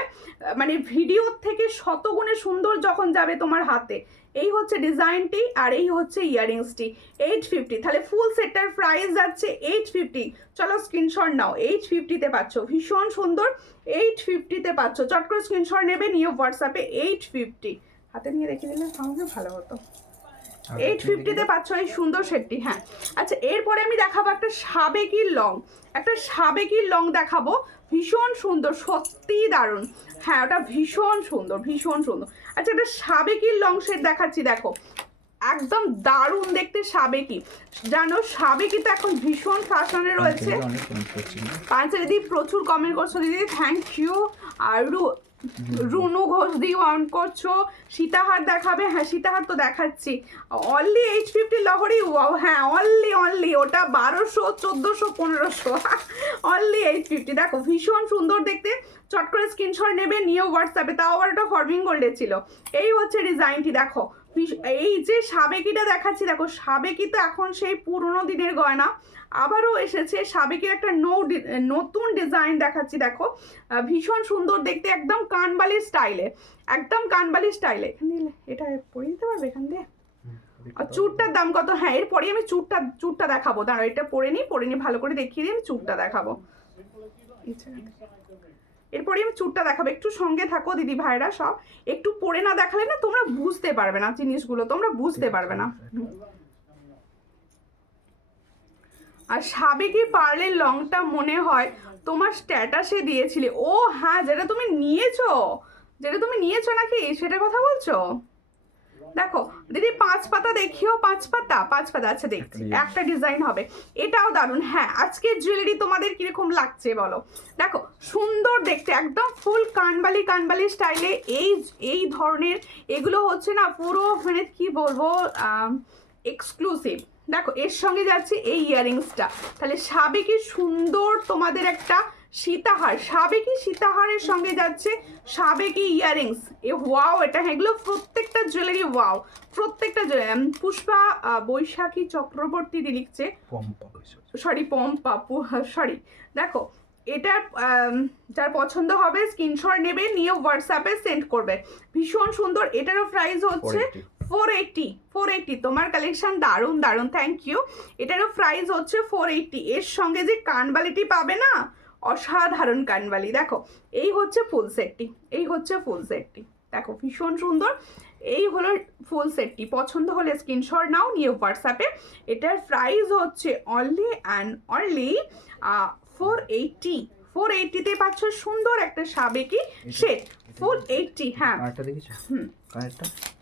মানে ভিডিও থেকে শতগুণে সুন্দর যখন যাবে তোমার হাতে এই হচ্ছে ডিজাইনটি আর এই হচ্ছে ইয়ারিংসটি 850 তাহলে ফুল সেটটার প্রাইস যাচ্ছে 850 চলো স্ক্রিনশট নাও 850-তে পাচ্ছ ভীষণ সুন্দর 850-তে পাচ্ছ চট করে স্ক্রিনশট নেবে নিয়ে হোয়াটসঅ্যাপে 850 হাতে নিয়ে রেখে দিলে তাহলে ভালো হতো 850-তে পাচ্ছ এই সুন্দর সেটটি। হ্যাঁ আচ্ছা, এরপরে আমি দেখাবো একটা সাবেকির লং, একটা সাবেকির লং দেখাবো, ভীষণ সুন্দর, সত্যিই দারুণ। হ্যাঁ ওটা ভীষণ সুন্দর, ভীষণ সুন্দর। আচ্ছা একটা সাবেকির লং সেট দেখাচ্ছি, দেখো একদম দারুণ দেখতে সাবেকি। জানো সাবেকি তো এখন ভীষণ ফ্যাশনে রয়েছে। পাঁচের দিদি প্রচুর কমেন্ট করছো দিদি, থ্যাংক ইউ। আর রুনু ঘোষ দি অন করছো, সীতাহার দেখাবে, হ্যাঁ সীতাহার তো দেখাচ্ছি। অনলি 850 লহরি, ওয়াও হ্যাঁ অনলি ওটা 1200 1400 1500 অনলি 850। দেখো ভীষণ সুন্দর দেখতে, চট করে স্ক্রিনশট নেবে, নিয়ে হোয়াটসঅ্যাপে, তাও আবার ওটা ফরওয়ার্ডিং গোল্ডে ছিল। এই হচ্ছে ডিজাইনটি দেখো। এই যে সাবেকিটা দেখাচ্ছি, দেখো সাবেকি তো এখন সেই পুরনো দিনের গয়না, আবারও এসেছে সাবেকির একটা নতুন ডিজাইন দেখাচ্ছি। দেখো ভীষণ সুন্দর দেখতে, একদম কানবালির স্টাইলে, একদম কানবালির স্টাইলে। এখান দিয়ে এটা পরিয়ে দিতে পারবে এখান দিয়ে। আর চুড়টার দাম কত? হ্যাঁ এরপরে আমি চুড়টা দেখাবো, দাঁড়াও এটা পরে নি ভালো করে দেখিয়ে দিই, আমি চুড়টা দেখাবো। এরপরে আমি চুড়টা দেখাবো, একটু সঙ্গে থাকো দিদি ভাইরা, সব একটু পরে না দেখালে না তোমরা বুঝতে পারবে না জিনিসগুলো, তোমরা বুঝতে পারবে না। আর সাবেকি পার্লের লংটা মনে হয় তোমার স্ট্যাটাসে দিয়েছিলে, ও হ্যাঁ যেটা তুমি নিয়েছো নাকি সেটার কথা বলছো? দেখো দিদি 5 পাতা দেখিও, 5 পাতা আচ্ছা দেখছি, একটা ডিজাইন হবে, এটাও দারুণ। হ্যাঁ আজকের জুয়েলারি তোমাদের কিরকম লাগছে বলো? দেখো সুন্দর দেখতে, একদম ফুল কানবালি স্টাইলে, এই ধরনের এগুলো হচ্ছে না পুরো মানে কি বলবো এক্সক্লুসিভ। দেখো এর সঙ্গে যাচ্ছে এই ইয়াররিংসটা, তাহলে সাবেকি সুন্দর তোমাদের একটা সীতাহার, সাবেকি সীতাহারের সঙ্গে যাচ্ছে সাবেকি ইয়াররিংস। এ ওয়াও, এটা এগুলো প্রত্যেকটা জুয়েলারি ওয়াও, প্রত্যেকটা জুয়েলারি। পুষ্পা বৈশাখী চক্রবর্তী লিখছে, সরি দেখো এটা যার পছন্দ হবে স্ক্রিনশট নেবে, নিয়ে হোয়াটসঅ্যাপে সেন্ড করবে। ভীষণ সুন্দর, এটারও প্রাইস হচ্ছে 480। তোমার কালেকশন দারুণ থ্যাংক ইউ। এটারও প্রাইস হচ্ছে 480। এর সঙ্গে যে কানবালিটি পাবে না, অসাধারণ কানবালি। দেখো এই হচ্ছে ফুল সেটটি, দেখো ভীষণ সুন্দর। এই হলো ফুল সেটটি, পছন্দ হলে স্ক্রিনশট নাও, নিয়ে হোয়াটসঅ্যাপে। এটার প্রাইস হচ্ছে অনলি 480-তে পাচ্ছ সুন্দর একটা সাবেকি সেট, 480। হ্যাঁ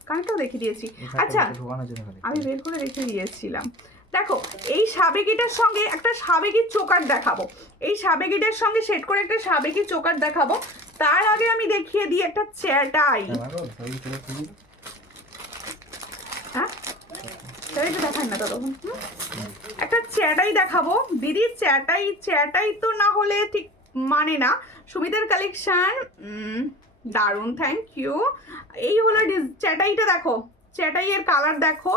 কানেরটাও দেখিয়ে দিয়েছি। আচ্ছা আমি বের করে রেখে দিয়েছিলাম। দেখো এই সাবেকিটার সঙ্গে একটা সাবেকির চোকার দেখাবো, এই সাবেকিটার সঙ্গে সেট করে একটা সাবেকির চোকার দেখাবো। তার আগে আমি দেখিয়ে দিই একটা চ্যাটাই। হ্যাঁ চ্যাটাইটা দেখান না ততক্ষণ, একটা চ্যাটাই দেখাবো দিদি। চ্যাটাই তো না হলে ঠিক মানে না। সুমিতার কালেকশন দারুণ, থ্যাংক ইউ। এই হলো চ্যাটাইটা, দেখো চ্যাটাইয়ের কালার দেখো।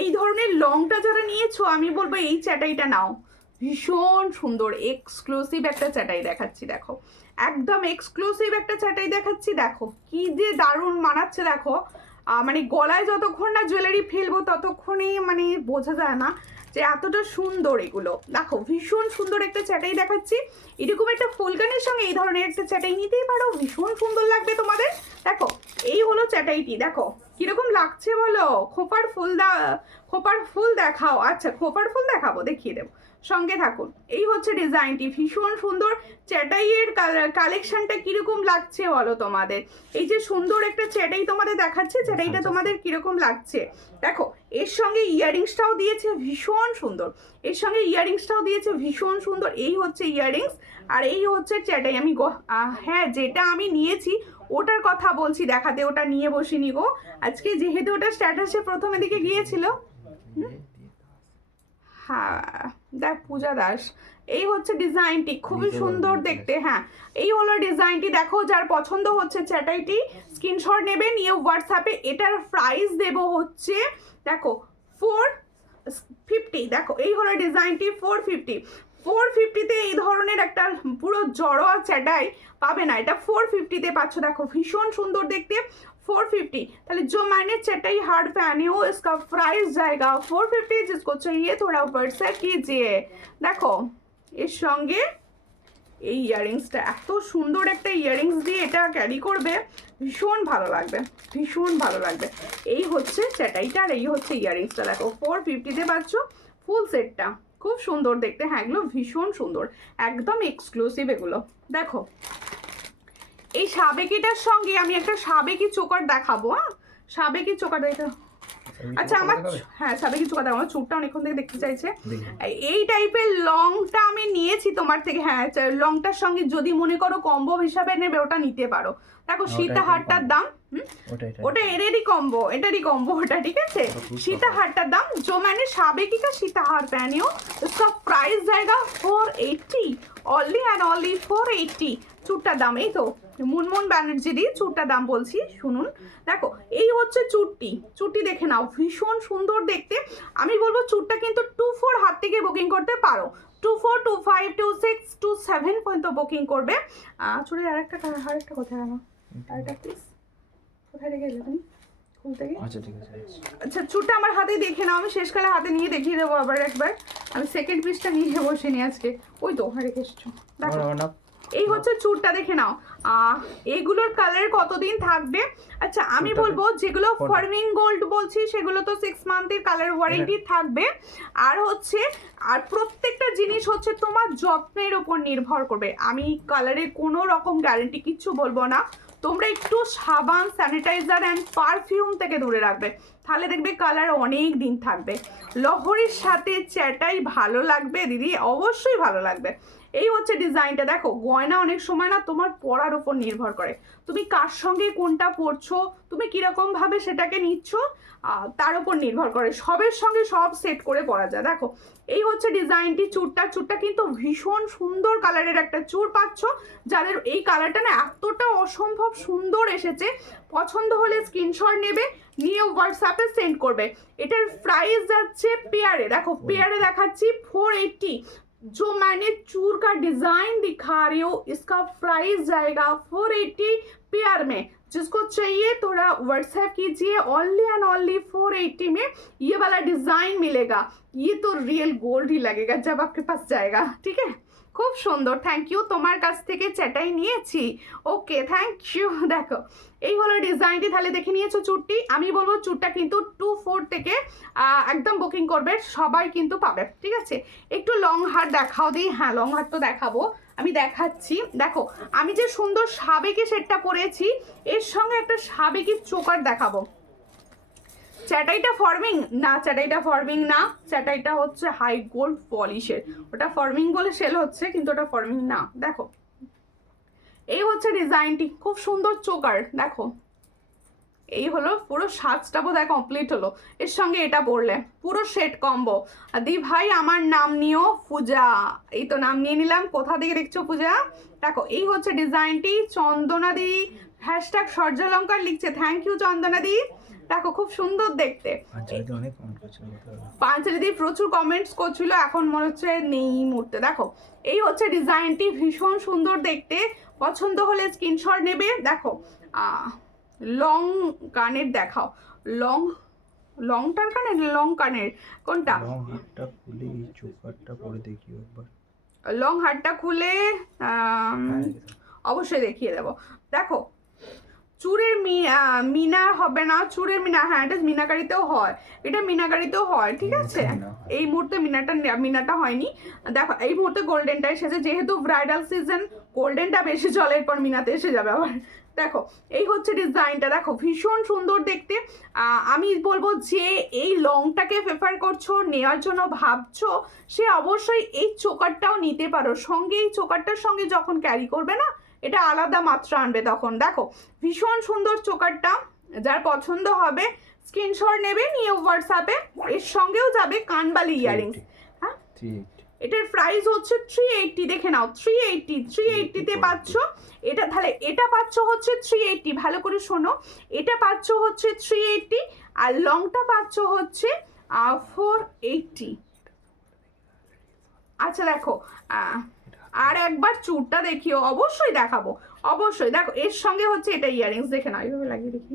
এই ধরনের লংটা যারা নিয়েছো আমি বলবো এই চ্যাটাইটা নাও, ভীষণ সুন্দর এক্সক্লুসিভ একটা চ্যাটাই দেখাচ্ছি। দেখো একদম এক্সক্লুসিভ একটা চ্যাটাই দেখাচ্ছি, দেখো কি যে দারুণ মানাচ্ছে। দেখো মানে গলায় যতক্ষণ না জুয়েলারি ফেলবো ততক্ষণই মানে বোঝা যায় না যে এতটা সুন্দর এগুলো। দেখো ভীষণ সুন্দর একটা চ্যাটাই দেখাচ্ছি, এরকম একটা ফুলকানের সঙ্গে এই ধরনের একটা চ্যাটাই নিতেই পারো, ভীষণ সুন্দর লাগবে তোমাদের। দেখো এই হলো চ্যাটাইটি, দেখো কিরকম লাগছে বলো? খোপার ফুল দেখাও। আচ্ছা খোপার ফুল দেখাবো, দেখিয়ে দেবো, সঙ্গে থাকুন। এই হচ্ছে ডিজাইনটি, ভীষণ সুন্দর। চ্যাটাইয়ের কালেকশনটা কিরকম লাগছে বলো তোমাদের? এই যে সুন্দর একটা চ্যাটাই তোমাদের দেখাচ্ছে, চ্যাটাইটা তোমাদের কিরকম লাগছে? দেখো এর সঙ্গে ইয়াররিংসটাও দিয়েছে ভীষণ সুন্দর, ভীষণ সুন্দর। এই হচ্ছে ইয়াররিংস আর এই হচ্ছে চ্যাটাই। আমি হ্যাঁ যেটা আমি নিয়েছি ওটার কথা বলছি দেখাতে, ওটা নিয়ে বসিনি গো আজকে, যেহেতু ওটা স্ট্যাটাসে প্রথমে দিকে গিয়েছিল। হ্যাঁ দেখ পূজা দাস, এই হচ্ছে ডিজাইনটি, খুবই সুন্দর দেখতে। হ্যাঁ এই হলো ডিজাইনটি, দেখো যার পছন্দ হচ্ছে চ্যাটাইটি স্ক্রিনশট নেবে, নিয়ে হোয়াটসঅ্যাপে। এটার প্রাইস দেব হচ্ছে দেখো 450। দেখো এই হলো ডিজাইনটি 450-তে এই ধরনের একটা পুরো জড়োয়া চ্যাটাই পাবে না, এটা 450-তে পাচ্ছ। দেখো ভীষণ সুন্দর দেখতে, 450। তাহলে जो मैंने चटाई हार्ड पहनी हो इसका प्राइस जाएगा 450। जिसको चाहिए थोड़ा व्हाट्सएप कीजिए। देखो এর সঙ্গে এই ইয়াররিংসটা এত সুন্দর একটা ইয়াররিংস দিয়ে এটা ক্যারি করবে, ভীষণ ভালো লাগবে, ভীষণ ভালো লাগবে। এই হচ্ছে চ্যাটাইটা আর এই হচ্ছে ইয়াররিংসটা। দেখো 450-তে পাচ্ছ ফুল সেটটা, খুব সুন্দর দেখতে। হ্যাঁ এগুলো ভীষণ সুন্দর, একদম এক্সক্লুসিভ এগুলো। দেখো এই সাবেকিটার সঙ্গে আমি একটা সাবেকি চোকার দেখাবো। হ্যাঁ সাবেকি চোকার দেখো। আচ্ছা আমার হ্যাঁ সাবেকি চোকার দেখাবো, আমার চুলটা অনেকক্ষণ থেকে দেখতে চাইছে। এই টাইপের লংটা আমি নিয়েছি তোমার থেকে। হ্যাঁ লংটার সঙ্গে যদি মনে করো কম্বো হিসাবে নেবে ওটা নিতে পারো। দেখো সীতাহারটার দাম ওটা এরই কম্বো, এটারই কম্বো ওটা, ঠিক আছে। सीताहार दाम जो मैंने साबेकी का सीताहार पहनी हो उसका प्राइस जाएगा 480 ओनली एंड ओनली 480। চুটটার দাম এই তো মুনমুন ব্যানার্জিরই চুটটার দাম বলছি শুনুন। দেখো এই হচ্ছে চুটটি, চুটটি দেখে নাও ভীষণ সুন্দর দেখতে। আমি বলবো চুটটা কিন্তু 24 হাত থেকে বুকিং করতে পারো, 24, 25, 26, 27 পর্যন্ত বুকিং করবে। চুড়ির আরেকটা কোথায় আনো আরেকটা প্লিজ, কোথায় রেখে গেলে তুমি খুলতে গিয়ে? আচ্ছা ঠিক আছে। আচ্ছা চুটটা আমার হাতে দেখে নাও, আমি শেষকালে হাতে নিয়ে দেখিয়ে দেবো আবার একবার। আমি সেকেন্ড পিসটা নিয়ে বসে নি আজকে, ওই তো রেখে এসছো। দেখো এই হচ্ছে চুটটা দেখে নাও। এগুলোর কালার কতদিন থাকবে? আচ্ছা আমি বলবো যেগুলো ফার্মিং গোল্ড বলছি সেগুলো তো 6 মান্থের কালার ওয়ারেন্টি থাকবে। আর হচ্ছে আর প্রত্যেকটা জিনিস হচ্ছে তোমার যত্নের উপর নির্ভর করবে। আমি কালারে কোনো রকম গ্যারেন্টি কিচ্ছু বলবো না। তোমরা একটু সাবান, স্যানিটাইজার অ্যান্ড পারফিউম থেকে দূরে রাখবে, তাহলে দেখবে কালার অনেক দিন থাকবে। লহরির সাথে চ্যাটাই ভালো লাগবে দিদি, অবশ্যই ভালো লাগবে। এই হচ্ছে ডিজাইনটা। দেখো গয়না অনেক সময় না তোমার পরার উপর নির্ভর করে, তুমি কার সঙ্গে কোনটা পরছো, তুমি কিরকম ভাবে সেটাকে নিচ্ছ তার উপর নির্ভর করে, সবের সঙ্গে সব সেট করে পরা যায়। দেখো এই হচ্ছে ডিজাইনটি। চুড়টা কিন্তু ভীষণ সুন্দর কালারের একটা চুড় পাচ্ছ, যাদের এই কালারটা না এতটা অসম্ভব সুন্দর এসেছে। পছন্দ হলে স্ক্রিনশট নেবে, নিয়ে হোয়াটসঅ্যাপে সেন্ড করবে। এটার প্রাইস যাচ্ছে পেয়ারে, দেখো পেয়ারে দেখাচ্ছি 480। जो मैंने चूर का डिजाइन दिखा रही हूँ इसका प्राइस जाएगा 480 पेयर में। जिसको चाहिए थोड़ा व्हाट्सएप कीजिए, ओनली एंड ओनली 480 में ये वाला डिजाइन मिलेगा। ये तो रियल गोल्ड ही लगेगा जब आपके पास जाएगा, ठीक है। খুব সুন্দর, থ্যাংক ইউ। তোমার কাছ থেকে চ্যাটাই নিয়েছি, ওকে থ্যাংক ইউ। দেখো এই হলো ডিজাইনটি, তাহলে দেখে নিয়েছো চুটটি। আমি বলবো চুটটা কিন্তু 24 থেকে একদম বুকিং করবে, সবাই কিন্তু পাবে, ঠিক আছে। একটু লং হার দেখাও দিই। হ্যাঁ লং হার তো দেখাবো, আমি দেখাচ্ছি। দেখো আমি যে সুন্দর সাবেকি সেটটা পরেছি এর সঙ্গে একটা সাবেকি চোকার দেখাবো। চ্যাটাইটা ফর্মিং না, চ্যাটাইটা ফর্মিং না, চ্যাটাইটা হচ্ছে হাই গোল্ড পলিশের, ওটা ফর্মিং বলে সেল হচ্ছে কিন্তু ওটা ফর্মিং না। দেখো এই হচ্ছে ডিজাইনটি, খুব সুন্দর চোকার। দেখো এই হলো পুরো সাজটা বোধহয় কমপ্লিট হলো, এর সঙ্গে এটা পরলে পুরো সেট কম্বো। দি ভাই আমার নাম নিও পূজা, এই তো নাম নিয়ে নিলাম। কোথা থেকে দেখছো পূজা? দেখো এই হচ্ছে ডিজাইনটি। চন্দনা দি হ্যাশট্যাগ সূর্যালঙ্কার লিখছে, থ্যাংক ইউ চন্দনা দি। দেখো খুব সুন্দর দেখতে। পাঞ্চালিদি প্রচুর কমেন্টস করছিল, এখন মনে হচ্ছে নেই মুহূর্তে। দেখো এই হচ্ছে ডিজাইনটি, ভীষণ সুন্দর দেখতে। পছন্দ হলে স্ক্রিনশট নেবে। দেখো লং কানের দেখাও, লংটার কানের, লং কানের কোনটা? লং হারটা খুলে এই চোকারটা পরে দেখিও একবার। লং হারটা খুলে অবশ্যই দেখিয়ে দেবো। দেখো চুরের মিনা হবে না, চুরের মিনা, হ্যাঁ এটা মিনাকারিতেও হয়, এটা মিনাকারিতেও হয়, ঠিক আছে। এই মুহূর্তে মিনাটা হয়নি। দেখো এই মুহূর্তে গোল্ডেনটা এসেছে, যেহেতু ব্রাইডাল সিজন গোল্ডেনটা বেশি চলে, এরপর মিনাতে এসে যাবে আবার। দেখো এই হচ্ছে ডিজাইনটা, দেখো ভীষণ সুন্দর দেখতে। আমি বলবো যে এই লংটাকে প্রেফার করছো, নেওয়ার জন্য ভাবছো, সে অবশ্যই এই চোকারটাও নিতে পারো। সঙ্গে এই চোকারটার সঙ্গে যখন ক্যারি করবে না, এটা আলাদা মাত্রা আনবে তখন। দেখো ভীষণ সুন্দর চোকারটা, যার পছন্দ হবে স্ক্রিনশট নেবে, নিয়ে হোয়াটসঅ্যাপে। এর সঙ্গেও যাবে কানবালি ইয়ারিংস। হ্যাঁ এটার প্রাইস হচ্ছে 380, দেখে নাও 380-তে পাচ্ছ এটা। তাহলে এটা পাচ্ছ হচ্ছে 380, ভালো করে শোনো, এটা পাচ্ছ হচ্ছে 380 আর লংটা পাচ্ছ হচ্ছে 480। আচ্ছা দেখো আর একবার চুরটা দেখিও, অবশ্যই দেখাবো অবশ্যই। দেখো এর সঙ্গে হচ্ছে এটা ইয়ারিংস, দেখে নাও এইভাবে লাগিয়ে দেখি।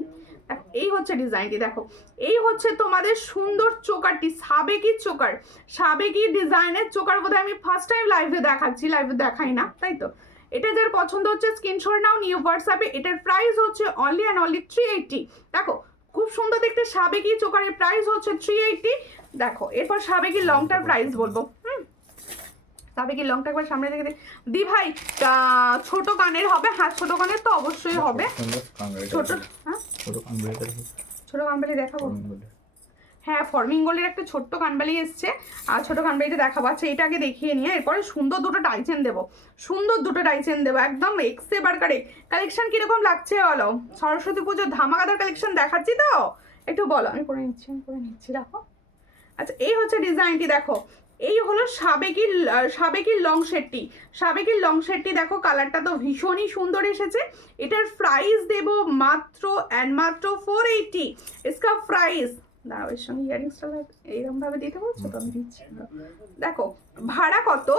দেখো এই হচ্ছে ডিজাইনটি, দেখো এই হচ্ছে তোমাদের সুন্দর চোকারটি, সাবেকি চোকার, সাবেকি ডিজাইনের চোকার। বোধহয় আমি ফার্স্ট টাইম লাইভে দেখাচ্ছি, লাইভে দেখাই না, তাই তো। এটা যার পছন্দ হচ্ছে স্ক্রিনশট নাও, নিয়ে হোয়াটসঅ্যাপে। এটার প্রাইস হচ্ছে অনলি অ্যান্ড অনলি 380। দেখো খুব সুন্দর দেখতে সাবেকি চোকারের প্রাইস হচ্ছে 380। দেখো এরপর সাবেকি লংটার প্রাইস বলবো। সাবেকি লংটা একবার সামনে থেকে দি ভাই। ছোট কানের হবে? হ্যাঁ ছোট কানের তো অবশ্যই হবে। ছোট, হ্যাঁ ছোট কানবালি দেখাবো। হ্যাঁ ফর্মিং গোল্ডের একটা ছোট্ট কানবালি এসছে, আর ছোট কানবালিটা দেখাবো। আচ্ছা এটাকে দেখিয়ে নিয়ে এরপরে সুন্দর দুটো টাইচেন দেবো, সুন্দর দুটো টাইচেন দেবো, একদম এক্সে বারকারে। কালেকশন কিরকম লাগছে বলো? সরস্বতী পুজোর ধামাকাদার কালেকশন দেখাচ্ছি তো, একটু বলো। আমি করে নিচ্ছি রাখো। আচ্ছা এই হচ্ছে ডিজাইনটি, দেখো এই হলো সাবেকির লং শেডটি। সাবেকির লং শেডটি দেখো, কালারটা তো ভীষণই সুন্দর এসেছে। এটার প্রাইস দেব মাত্র অ্যান্ড মাত্র 480। इसका প্রাইস দাঁড়াও, এর সঙ্গে ইয়ারিংসটা এইরকম ভাবে দিতে বলছো তো, আমি দিচ্ছি। দেখো ভাড়া কত,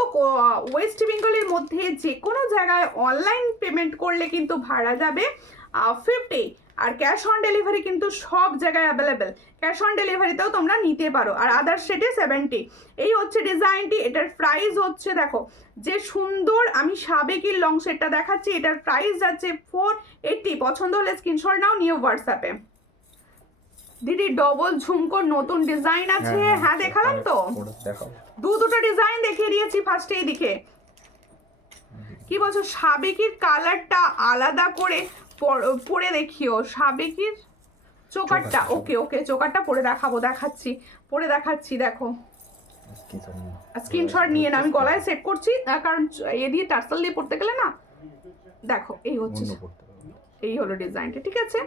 ওয়েস্ট বেঙ্গলের মধ্যে যে কোনো জায়গায় অনলাইন পেমেন্ট করলে কিন্তু ভাড়া যাবে 50, আর ক্যাশ অন ডেলিভারি কিন্তু সব জায়গায় অ্যাভেলেবেল। ক্যাশ অন ডেলিভারিতেও তোমরা নিতে পারো, আর আদার সেটে 70। এই হচ্ছে ডিজাইনটি। এটার প্রাইস হচ্ছে, দেখো যে সুন্দর আমি সাবেকির লং সেটটা দেখাচ্ছি, এটার প্রাইস যাচ্ছে 480। পছন্দ হলে স্ক্রিনশট নাও, নিয়ে হোয়াটসঅ্যাপে। দিদি ডবল ঝুমকোর নতুন ডিজাইন আছে, হ্যাঁ দেখালাম তো, দুটো ডিজাইন দেখিয়ে দিয়েছি ফার্স্টে। এইদিকে কি বলছো, সাবেকির কালারটা আলাদা করে পরে দেখিও, সাবেকির চোকারটা। ওকে ওকে চোকারটা পরে পরে দেখাচ্ছি। দেখো স্ক্রিনশট নিয়ে না, আমি গলায় সেট করছি, কারণ এ দিয়ে টার্সেল দিয়ে পড়তে গেলে না। দেখো এই হচ্ছে, এই হলো ডিজাইনটা, ঠিক আছে।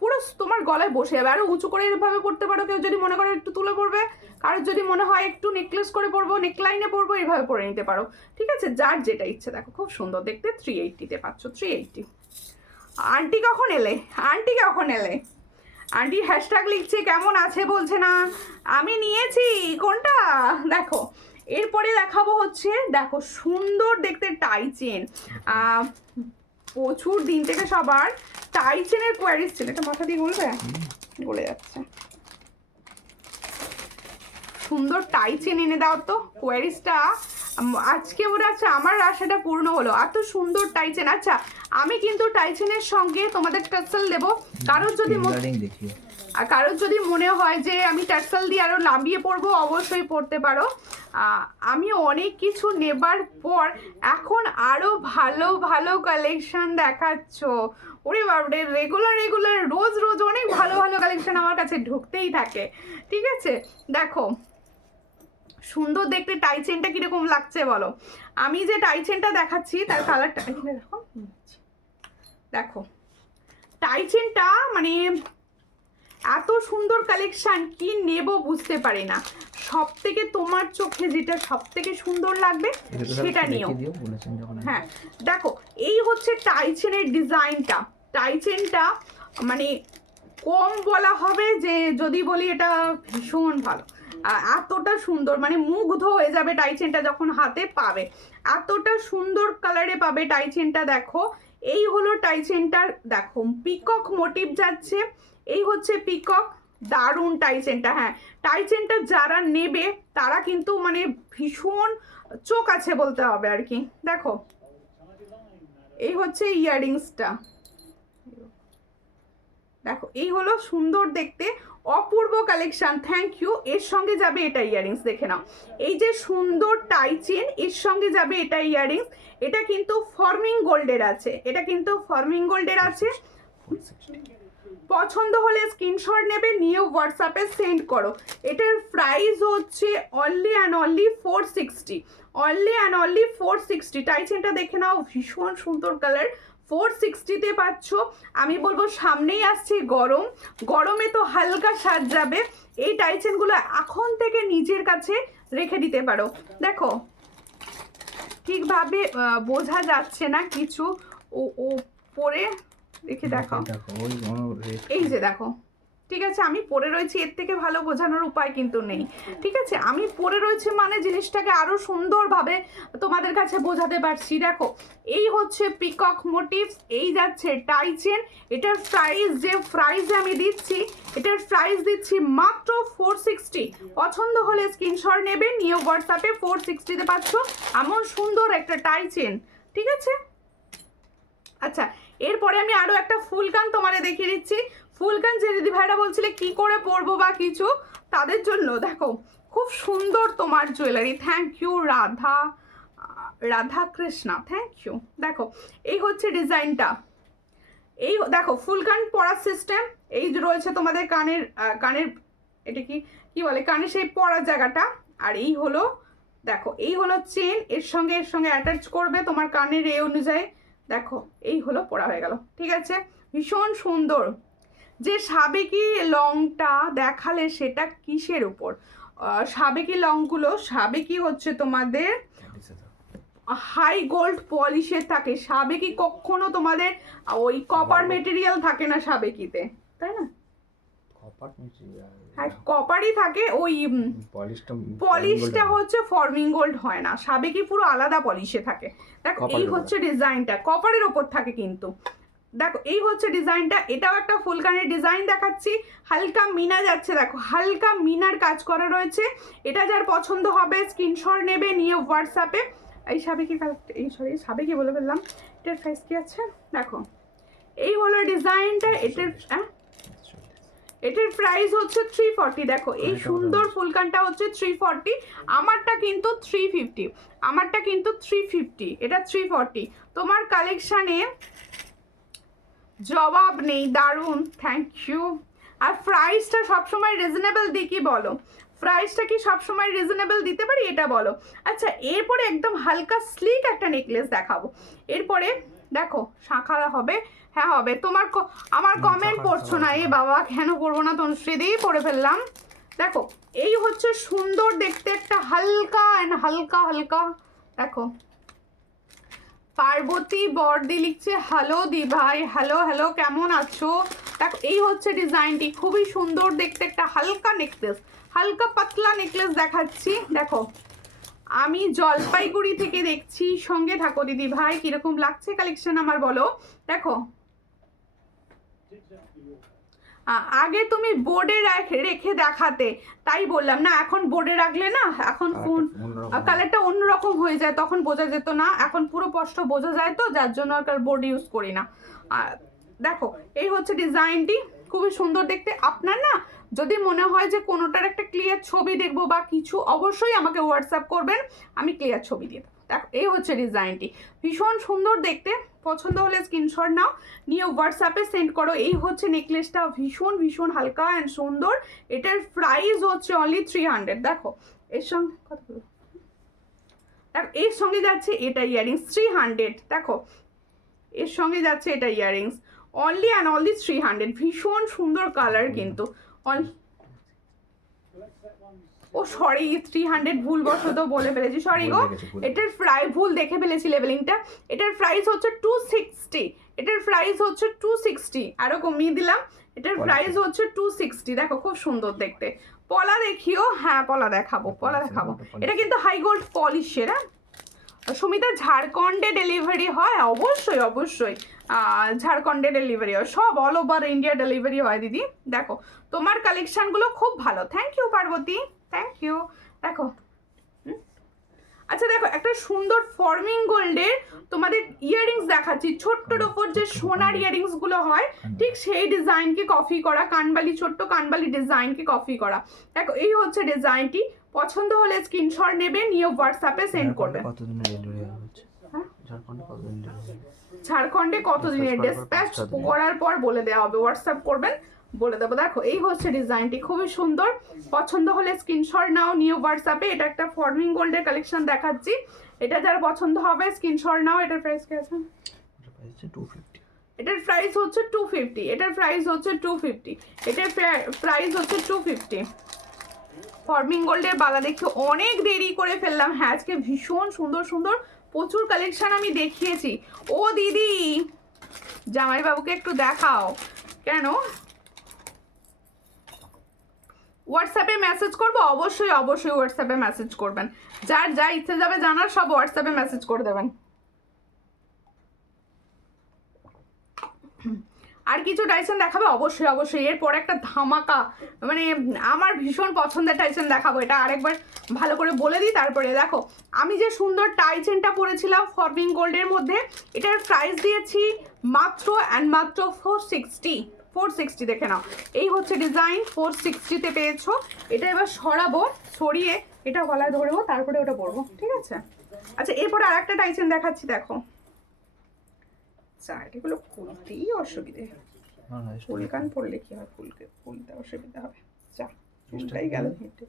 পুরো তোমার গলায় বসে যাবে, আরো উঁচু করে এভাবে পড়তে পারো। কেউ যদি মনে করো একটু তুলে পড়বে, কারোর যদি মনে হয় একটু নেকলেস করে পরবো, নেকলাইনে পরবো, এইভাবে পরে নিতে পারো, ঠিক আছে, যার যেটা ইচ্ছে। দেখো খুব সুন্দর দেখতে, 380-তে পাচ্ছ, 380। আন্টি কখন এলে? আন্টি হ্যাশট্যাগ লিখছে, কেমন আছে বলছে না। আমি নিয়েছি কোনটা দেখো। এরপরে দেখাবো হচ্ছে, দেখো সুন্দর দেখতে টাই চেন। প্রচুর দিন থেকে সবার টাই চেনের কোয়ারিজ ছিল। এটা মাথা দিয়ে গলে যাচ্ছে। সুন্দর টাই চেন এনে দাও তো, কোয়ারিজটা আজকে ওরা। আচ্ছা আমার আশাটা পূর্ণ হলো, এত সুন্দর টাই চেন। আচ্ছা আমি কিন্তু টাই চেনের সঙ্গে তোমাদের টার্সেল দেবো, কারোর যদি মনে হয় যে আমি টার্সেল দিয়ে আরো লাম্বিয়ে পরবো, অবশ্যই পরতে পারো। আমি অনেক কিছু নেবার পর এখন আরো ভালো ভালো কালেকশন দেখাচ্ছ। ওরে বাবরে, রেগুলার রোজ অনেক ভালো ভালো কালেকশন আমার কাছে ঢুকতেই থাকে, ঠিক আছে। দেখো সুন্দর দেখতে টাই চেনটা কিরকম লাগছে বলো। আমি যে টাই চেনটা দেখাচ্ছি তার কালারটা এখানে দেখো টাই চেনটা মানে এত সুন্দর কালেকশন, কি নেব বুঝতে পারি না। সব থেকে তোমার চোখে যেটা সব থেকে সুন্দর লাগবে সেটা নিও। হ্যাঁ দেখো এই হচ্ছে টাই চেনের ডিজাইনটা। টাই চেনটা মানে কম বলা হবে যে যদি বলি এটা ভীষণ ভালো, এতটা সুন্দর, মানে মুগ্ধ হয়ে যাবে টাই চেনটা যখন হাতে পাবে। এতটা সুন্দর কালারে পাবে টাই চেনটা। দেখো এই হলো টাই চেনটার, দেখো পিকক মোটিভ যাচ্ছে, এই হচ্ছে পিকক। দারুণ টাই চেনটা। হ্যাঁ টাই চেনটা যারা নেবে তারা কিন্তু মানে ভীষণ চোখ আছে বলতে হবে আর কি। দেখো এই হচ্ছে ইয়াররিংসটা, দেখো এই হলো সুন্দর দেখতে অপূর্ব কালেকশন। Thank you. এর সঙ্গে যাবে এটা ইয়াররিংস, দেখে নাও এই যে সুন্দর টাই চেন, এর সঙ্গে যাবে এটা ইয়াররিংস। এটা কিন্তু ফর্মিং গোল্ডের আছে, পছন্দ হলে স্ক্রিনশট নেবে, নিয়ে হোয়াটসঅ্যাপে সেন্ড করো। এটার প্রাইস হচ্ছে অনলি অ্যান্ড অনলি 460। টাই চেনটা দেখে নাও, ভীষণ সুন্দর কালার, 460-তে পাচ্ছ। আমি বলবো সামনেই আসছে গরমে তো হালকা সাজ যাবে। এই টাই চেনগুলো এখন থেকে নিজের কাছে রেখে দিতে পারো। দেখো ঠিকভাবে বোঝা যাচ্ছে না কিছু, ও পরে দেখে দেখো, এই যে দেখো ঠিক আছে, আমি পরে রয়েছি, এর থেকে ভালো বোঝানোর উপায় কিন্তু নেই। ঠিক আছে, আমি পরে রয়েছি মানে জিনিসটাকে আরো সুন্দরভাবে তোমাদের কাছে বোঝাতে পারছি। দেখো, এই হচ্ছে পিকক মোটিভস, এই যাচ্ছে টাই চেন। এটার প্রাইস, যে প্রাইসে আমি দিচ্ছি, এটার প্রাইস দিচ্ছি মাত্র 460। পছন্দ হলে স্ক্রিনশট নেবে, নিয়ে হোয়াটসঅ্যাপে 460-তে পাচ্ছ এমন সুন্দর একটা টাই চেন। ঠিক আছে, আচ্ছা এরপরে আমি আরো একটা ফুলকান তোমারে দেখিয়ে দিচ্ছি। ফুলকান যে দিদি ভাইরা বলছিলে কি করে পরবো বা কিছু, তাদের জন্য দেখো খুব সুন্দর তোমার jewellery. Thank you Radha Krishna, thank you. দেখো এই হচ্ছে ডিজাইনটা, এই দেখো ফুলকান পরার সিস্টেম, এই যে রয়েছে তোমাদের কানের কানের এটা কি বলে, কানের সেই পরার জায়গাটা। আর এই হলো, দেখো এই হলো চেন, এর সঙ্গে অ্যাটাচ করবে তোমার কানের এই অনুযায়ী। দেখো এই হলো পরা হয়ে গেল। ঠিক আছে, ভীষণ সুন্দর। যে সাবেকি লংটা দেখালে সেটা কিসের উপর? সাবেকি লংগুলো, সাবেকি হচ্ছে তোমাদের হাই গোল্ড পলিশের থাকে। সাবেকি কখনো তোমাদের ওই কপার মেটেরিয়াল থাকে না সাবেকিতে, তাই না? হ্যাঁ, কপারই থাকে, ওই পলিশটা হচ্ছে ফর্মিং গোল্ড হয় না, সাবেকি পুরো আলাদা পলিশে থাকে। দেখো এই হচ্ছে ডিজাইনটা, কপারের ওপর থাকে কিন্তু। দেখো এই হচ্ছে ডিজাইনটা, এটাও একটা ফুলকানের ডিজাইন দেখাচ্ছি, হালকা মিনা যাচ্ছে। দেখো হালকা মিনার কাজ করা রয়েছে। এটা যার পছন্দ হবে স্ক্রিনশট নেবে, নিয়ে হোয়াটসঅ্যাপে। এই সাবেকি এই সরি সাবেকি বলে ফেললাম, এটার প্রাইস কি আছে দেখো, এই হলো ডিজাইনটা। এটার প্রাইস হচ্ছে 340। দেখো এই সুন্দর ফুলকানটা হচ্ছে 340, আমারটা কিন্তু 350, আমারটা কিন্তু 350, এটা 340। তোমার কালেকশানে জবাব নেই, দারুণ, থ্যাংক ইউ। আর প্রাইসটা সবসময় রিজনেবল দিই কি বলো, প্রাইসটা কি সবসময় রিজনেবল দিতে পারি এটা বলো। আচ্ছা এরপরে একদম হালকা স্লিক একটা নেকলেস দেখাবো। এরপরে দেখো শাঁখা হবে, হ্যাঁ হবে। তোমার আমার কমেন্ট পড়ছো না, এ বাবা কেন পড়বো না, তনুশ্রী দিয়েই পড়ে ফেললাম। দেখো এই হচ্ছে সুন্দর দেখতে একটা হালকা হালকা দেখো, পার্বতী বর্দি লিখছে হ্যালো দি ভাই, হ্যালো কেমন আছো। দেখো এই হচ্ছে ডিজাইনটি, খুবই সুন্দর দেখতে একটা হালকা নেকলেস, হালকা পাতলা নেকলেস দেখাচ্ছি। দেখো আমি জলপাইগুড়ি থেকে দেখছি, সঙ্গে থাকো দিদি ভাই। কিরকম লাগছে কালেকশন আমার বলো। দেখো আগে তুমি বোর্ডে রেখে দেখাতে, তাই বললাম না, এখন বোর্ডে রাখলে না এখন ফোন কালারটা অন্যরকম হয়ে যায়, তখন বোঝা যেত না, এখন পুরো স্পষ্ট বোঝা যায় তো, যার জন্য আর বোর্ড ইউজ করি না। দেখো এই হচ্ছে ডিজাইনটি, খুবই সুন্দর দেখতে। আপনার না যদি মনে হয় যে কোনোটার একটা ক্লিয়ার ছবি দেখবো বা কিছু, অবশ্যই আমাকে হোয়াটসঅ্যাপ করবেন, আমি ক্লিয়ার ছবি দিয়ে দেবো। দেখো এই হচ্ছে ডিজাইনটি, ভীষণ সুন্দর দেখতে। পছন্দ হলে স্ক্রিনশট নাও, নিয়ে হোয়াটসঅ্যাপে সেন্ড করো। এই হচ্ছে নেকলেসটা, ভীষণ হালকা অ্যান্ড সুন্দর। এটার প্রাইস হচ্ছে অনলি 300। দেখো এর সঙ্গে কথা বলো, দেখো এর সঙ্গে যাচ্ছে এটা ইয়ারিংস 300। দেখো এর সঙ্গে যাচ্ছে এটা ইয়ারিংস অনলি অ্যান্ড অনলি 300। ভীষণ সুন্দর কালার কিন্তু। ও সরি 300 ভুলবশত বলে ফেলেছি, সরি গো। এটার প্রাইস ভুল দেখে ফেলেছি লেবেলিংটা। এটার প্রাইস হচ্ছে 260, এটার প্রাইস হচ্ছে 260, আরো কমিয়ে দিলাম। এটার প্রাইস হচ্ছে 260। দেখো খুব সুন্দর দেখতে। পলা দেখিও, হ্যাঁ পলা দেখাবো, পলা দেখাবো। এটা কিন্তু হাই গোল্ড পলিশের। হ্যাঁ সুমিতা, ঝাড়খণ্ডে ডেলিভারি হয়? অবশ্যই ঝাড়খণ্ডে ডেলিভারি হয়, সব অল ওভার ইন্ডিয়া ডেলিভারি হয় দিদি। দেখো তোমার কালেকশানগুলো খুব ভালো, thank you Parvati, thank you. দেখো আচ্ছা দেখো একটা সুন্দর ফর্মিং গোল্ডের তোমাদের ইয়াররিংস দেখাচ্ছি, ছোট্টর ওপর যে সোনার ইয়াররিংস গুলো হয় ঠিক সেই ডিজাইনকে কপি করা, কানবালি, ছোট্ট কানবালি ডিজাইনকে কপি করা। দেখো এই হচ্ছে ডিজাইনটি, পছন্দ হলে স্ক্রিনশট নেবে, নিয়ে হোয়াটসঅ্যাপে সেন্ড করবে। ঝাড়খণ্ডে কতদিনের ডিসপ্যাচ করার পর বলে দেওয়া হবে, হোয়াটসঅ্যাপ করবেন বলে দেবো। দেখো এই হচ্ছে ডিজাইনটি, খুবই সুন্দর। পছন্দ হলে স্ক্রিনশট নাও, নিউ হোয়াটসঅ্যাপে। এটা একটা ফর্মিং গোল্ডের কালেকশন দেখাচ্ছি, এটা যার পছন্দ হবে স্ক্রিনশট নাও। এটার প্রাইস কি আছে? এটার প্রাইস হচ্ছে 250, এটার প্রাইস হচ্ছে 250, এটার প্রাইস হচ্ছে 250। ফর্মিং গোল্ডের বালা দেখতে অনেক দেরি করে ফেললাম। হ্যাঁ আজকে ভীষণ সুন্দর প্রচুর কালেকশন আমি দেখিয়েছি। ও দিদি জামাইবাবুকে একটু দেখাও, কেন হোয়াটসঅ্যাপে মেসেজ করবো, অবশ্যই অবশ্যই হোয়াটসঅ্যাপে মেসেজ করবেন, যার যা ইচ্ছে যাবে জানার সব হোয়াটসঅ্যাপে মেসেজ করে দেবেন। আর কিছু টাইসন দেখাবে অবশ্যই অবশ্যই, এরপর একটা ধামাকা, মানে আমার ভীষণ পছন্দের টাইসন দেখাবো। এটা আরেকবার ভালো করে বলে দিই তারপরে দেখো, আমি যে সুন্দর টাইচেনটা পরেছিলাম ফরমিং গোল্ডের মধ্যে, এটার প্রাইস দিয়েছি মাত্র অ্যান্ড মাত্র 460 দেখে নাও। এই হচ্ছে ডিজাইন, 460-তে পেয়েছো। এটা এবার সরাবো, সরিয়ে এটা গলায় ধরবো, তারপরে ওটা পরবো, ঠিক আছে? আচ্ছা, এরপরে আর একটা টাইচেন দেখাচ্ছি, দেখো। এগুলো খুলতেই অসুবিধে, ফুলকান পড়লে কি হয়, ফুলতে অসুবিধা হবে। চা চুলটাই গেল হেঁটে।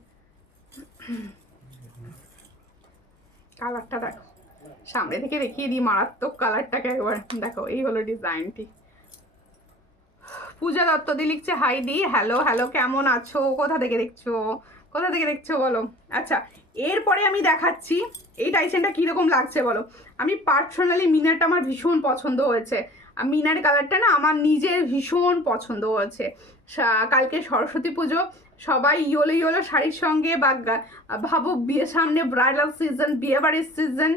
কালারটা দেখো, সামনে থেকে দেখিয়ে দিই মারাত্মক কালারটাকে একবার দেখো। এই হলো ডিজাইনটি। পূজা দত্ত দি লিখছে হাই দি, হ্যালো হ্যালো, কেমন আছো, কোথা থেকে দেখছো বলো। আচ্ছা, এরপরে আমি দেখাচ্ছি এই টাইসেনটা কীরকম লাগছে বলো। আমি পার্সোনালি মিনারটা আমার ভীষণ পছন্দ হয়েছে, আর মিনার কালারটা না আমার নিজের ভীষণ পছন্দ হয়েছে। কালকে সরস্বতী পুজো, সবাই ইয়োলো ইয়োলো শাড়ির সঙ্গে, বা ভাবো বিয়ে সামনে ব্রাইডাল সিজন, বিয়েবাড়ির সিজন,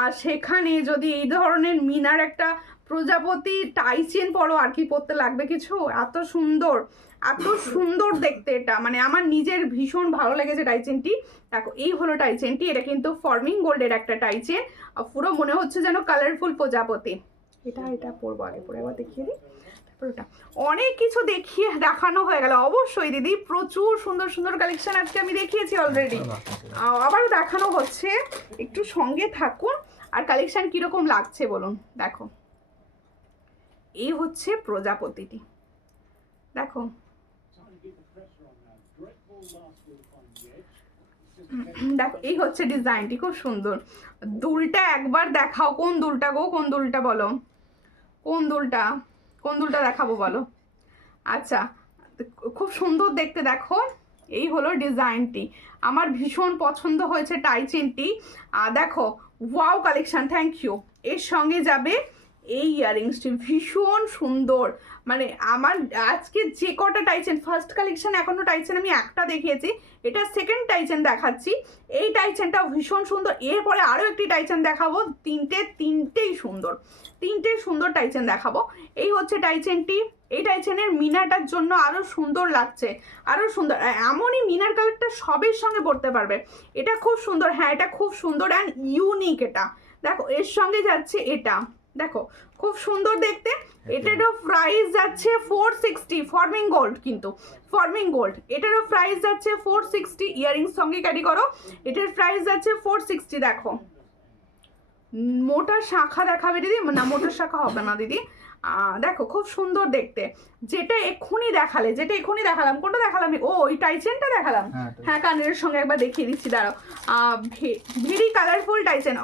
আর সেখানে যদি এই ধরনের মিনার একটা প্রজাপতি টাইচেন পরো, আর কি পরতে লাগবে কিছু, এত সুন্দর দেখতে। এটা মানে আমার নিজের ভীষণ ভালো লেগেছে টাইচেনটি। দেখো, এই হলো টাইচেনটি। এটা কিন্তু ফর্মিং গোল্ডের একটা টাইচেন, পুরো মনে হচ্ছে যেন কালারফুল প্রজাপতি। এটা পরবো, আগে পরে আবার দেখিয়ে দিই। ওটা অনেক কিছু দেখানো হয়ে গেল। অবশ্যই দিদি, প্রচুর সুন্দর সুন্দর কালেকশন আজকে আমি দেখিয়েছি অলরেডি, আবারও দেখানো হচ্ছে, একটু সঙ্গে থাকুন। আর কালেকশন কিরকম লাগছে বলুন। দেখো, এই হচ্ছে প্রজাপতিটি, দেখো দেখো, এই হচ্ছে ডিজাইনটি, খুব সুন্দর। দুলটা একবার দেখাও, কোন দুলটা গো, কোন দুলটা বলো, কোন দুলটা দেখাবো বলো। আচ্ছা, খুব সুন্দর দেখতে, দেখো। এই হলো ডিজাইনটি, আমার ভীষণ পছন্দ হয়েছে টাইচেনটি। দেখো, ওয়াও কালেকশন, থ্যাংক ইউ। এর সঙ্গে যাবে এই ইয়াররিংসটি, ভীষণ সুন্দর। মানে আমার আজকে যে কটা টাইচেন, ফার্স্ট কালেকশন এখনো টাইচেন আমি একটা দেখিয়েছি, এটা সেকেন্ড টাইচেন দেখাচ্ছি। এই টাইচেনটা ভীষণ সুন্দর। এরপরে আরও একটি টাইচেন দেখাবো, তিনটেই সুন্দর টাইচেন দেখাবো। এই হচ্ছে টাইচেনটি। এই টাইচেনের মিনারটার জন্য আরও সুন্দর লাগছে, আরও সুন্দর। এমনই মিনার কালারটা সবের সঙ্গে পড়তে পারবে। এটা খুব সুন্দর, হ্যাঁ এটা খুব সুন্দর অ্যান্ড ইউনিক। এটা দেখো, এর সঙ্গে যাচ্ছে এটা, দেখো খুব সুন্দর দেখতে। এটারও প্রাইস যাচ্ছে 460, ফর্মিং গোল্ড, কিন্তু ফর্মিং গোল্ড। এটারও প্রাইস যাচ্ছে 460, ইয়াররিংস সঙ্গে ক্যারি করো। এটার প্রাইস যাচ্ছে 460। দেখো, মোটা শাখা দেখাবে দিদি, না মোটা শাখা হবে না দিদি। দেখো, খুব সুন্দর দেখতে। যেটা এক্ষুনি দেখালাম, কোনটা দেখালাম, ও ওই টাইচেনটা দেখালাম, হ্যাঁ কানের সঙ্গে একবার দেখিয়ে দিচ্ছি, দাঁড়াও। ভেরি কালারফুল টাইচেন,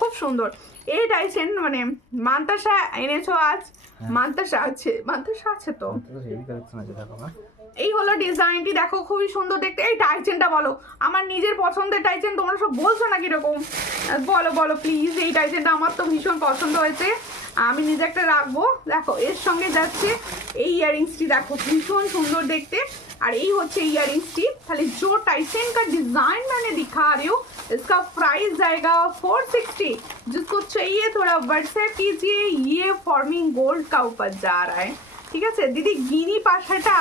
খুব সুন্দর। এই টাইচেন মানে মান্তাসা এনেছো আজ, মান্তাসা আছে তো। এই হলো ডিজাইনটি, দেখো খুবই সুন্দর দেখতে। এই টাইচেনটা বলো, আমার নিজের পছন্দের টাইচেন, তোমরা সব বলছো না কিরকম, বলো প্লিজ। এই টাইচেনটা আমার তো ভীষণ পছন্দ হয়েছে, আমি নিজে একটা রাখবো। দেখো, এর সঙ্গে যাচ্ছে এই ইয়াররিংসটি, দেখো ভীষণ সুন্দর দেখতে। और ये होच्छे इयरिंग्स टी खाली जो टाइसन का डिजाइन मैंने दिखा रही हूँ इसका प्राइस जाएगा 460। जिसको चाहिए थोड़ा व्हाट्सएप कीजिए, ये फॉर्मिंग गोल्ड का ऊपर जा रहा है। ঠিক আছে দিদি, গিনি পাশাটা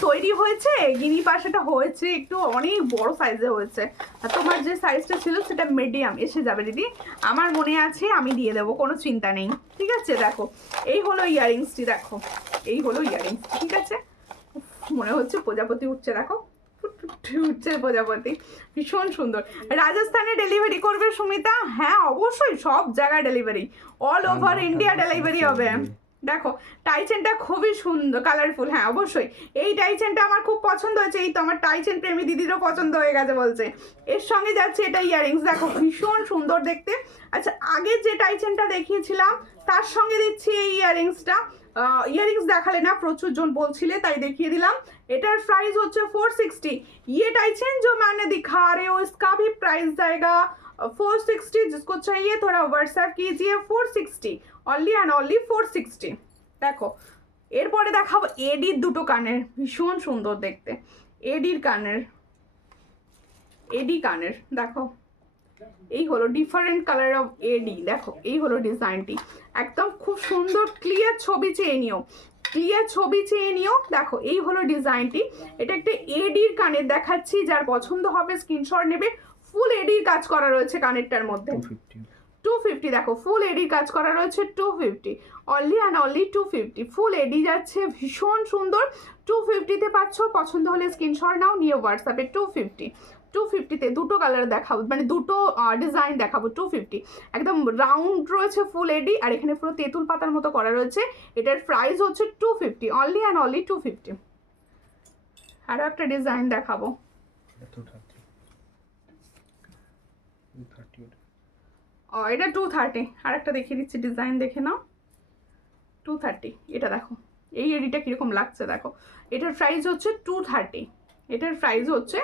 তৈরি হয়েছে, গিনি পাশাটা হয়েছে একটু অনেক বড় সাইজে হয়েছে, আর তোমার যে সাইজটা ছিল সেটা মিডিয়াম এসে যাবে দিদি, আমার মনে আছে আমি দিয়ে দেবো, কোনো চিন্তা নেই। ঠিক আছে, দেখো এই হলো ইয়ারিংসটি, দেখো এই হলো ইয়ারিংস। ঠিক আছে, মনে হচ্ছে প্রজাপতি উঠছে, দেখো উঠছে প্রজাপতি, ভীষণ সুন্দর। রাজস্থানে ডেলিভারি করবে সুমিতা? হ্যাঁ অবশ্যই, সব জায়গায় delivery, all over India delivery হবে। দেখো টাইচেনটা খুবই সুন্দর কালারফুল, হ্যাঁ অবশ্যই এই টাইচেনটা আমার খুব পছন্দ হয়েছে, এই তো আমার টাইচেন প্রেমী দিদিরও পছন্দ হয়ে গেছে বলছে। এর সঙ্গে যাচ্ছে এটা ইয়ারিংস, দেখো ভীষণ সুন্দর দেখতে। আচ্ছা, আগে যে টাইচেনটা দেখিয়েছিলাম তার সঙ্গে দিচ্ছি এই ইয়ারিংসটা। ইয়ারিংস দেখালে না প্রচুর জন বলছিলে তাই দেখিয়ে দিলাম। এটার प्राइस হচ্ছে 460। ये टाइचेन जो मैंने दिखा रहे हो इसका भी प्राइस जाएगा 460। जिसको चाहिए थोड़ा व्हाट्सएप कीजिए, 460 অনলি অ্যান্ড অনলি 460। দেখো এরপরে দেখাবো এডির দুটো কানের, ভীষণ সুন্দর দেখতে। এডির কানের, এডি কানের দেখো, এই হলো ডিফারেন্ট কালার অফ এডি। দেখো এই হলো ডিজাইনটি, একদম খুব সুন্দর ক্লিয়ার ছবি চেয়ে নিও, ক্লিয়ার ছবি চেয়ে নিও। দেখো এই হলো ডিজাইনটি, এটা একটা এডির কানের দেখাচ্ছি, যার পছন্দ হবে স্ক্রিনশট নেবে। ফুল এডির কাজ করা রয়েছে কানেরটার মধ্যে। 250 দেখো ফুল এডি কাজ করা রয়েছে 250, অনলি অ্যান্ড অনলি 250। ফুল এডি যাচ্ছে, ভীষণ সুন্দর। 250-তে পাচ্ছ, পছন্দ হলে স্ক্রিনশট নাও, নিয়ে হোয়াটসঅ্যাপে 250-তে দুটো কালার দেখাবো, মানে দুটো ডিজাইন দেখাবো। 250 একদম রাউন্ড রয়েছে ফুল এডি, আর এখানে পুরো তেঁতুল পাতার মতো করা রয়েছে। এটার প্রাইস হচ্ছে 250, অনলি অ্যান্ড অনলি 250। আরও একটা ডিজাইন দেখাবো। এটা 230, আর একটা দেখিয়ে দিচ্ছি ডিজাইন, দেখে নাও। 230, এটা দেখো এই এডিটা কীরকম লাগছে দেখো। এটার প্রাইস হচ্ছে 230, এটার প্রাইস হচ্ছে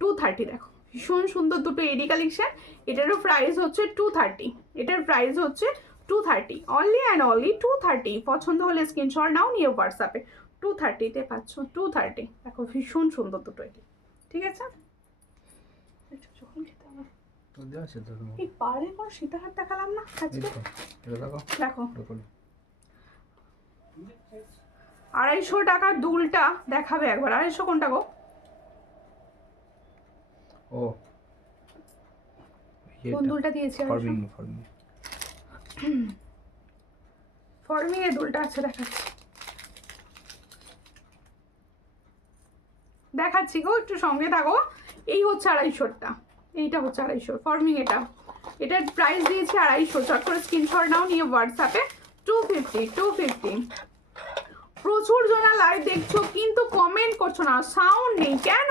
230। দেখো ভীষণ সুন্দর দুটো এডি কালেকশন। এটারও প্রাইস হচ্ছে 230, এটার প্রাইস হচ্ছে 230, অনলি অ্যান্ড অনলি 230। পছন্দ হলে স্ক্রিনশট নাও, নিয়ে হোয়াটসঅ্যাপে 230-তে পাচ্ছ। 230 দেখো ভীষণ সুন্দর দুটো এডি, ঠিক আছে। যখন খেতে হবে এই পাড়ে কোনো সীতাহার দেখালাম না আজকে, দেখো 250 টাকার দুলটা দেখাবে একবার। 250 কোনটা গো? ও কোন দুলটা দিয়েছি? ফর্মিং এর দুলটা আছে, দেখাচ্ছি গো, একটু সঙ্গে থাকো। এই হচ্ছে 250টা, এইটা হচ্ছে 250 ফর্মিং। এটার প্রাইস দিয়েছি 250। চট করে স্ক্রিনশট নাও, নিয়ে হোয়াটসঅ্যাপে 250। প্রচুর জনা লাইভ দেখছো কিন্তু কমেন্ট করছো না, সাউন্ড নেই কেন?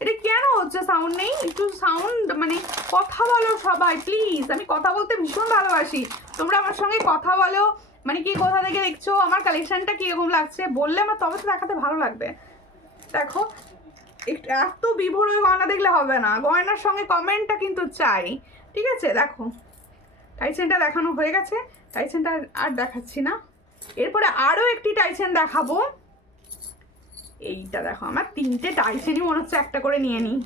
এটা কেন হচ্ছে সাউন্ড নেই? একটু সাউন্ড মানে কথা বলো সবাই প্লিজ। আমি কথা বলতে ভীষণ ভালোবাসি, তোমরা আমার সঙ্গে কথা বলো। মানে কি কোথা থেকে দেখছো, আমার কালেকশনটা কীরকম লাগছে বললে আমার তবে তো দেখাতে ভালো লাগবে। দেখো একটু এত বিভোর হয়ে গয়না দেখলে হবে না, গয়নার সঙ্গে কমেন্টটা কিন্তু চাই, ঠিক আছে। দেখো টাইসেনটা দেখানো হয়ে গেছে, টাইসেনটা আর দেখাচ্ছি না। এরপরে আরও একটি টাইসেন দেখাবো। এইটা দেখো, আমার 3টে টাইসেনই মনে হচ্ছে একটা করে নিয়ে নিই,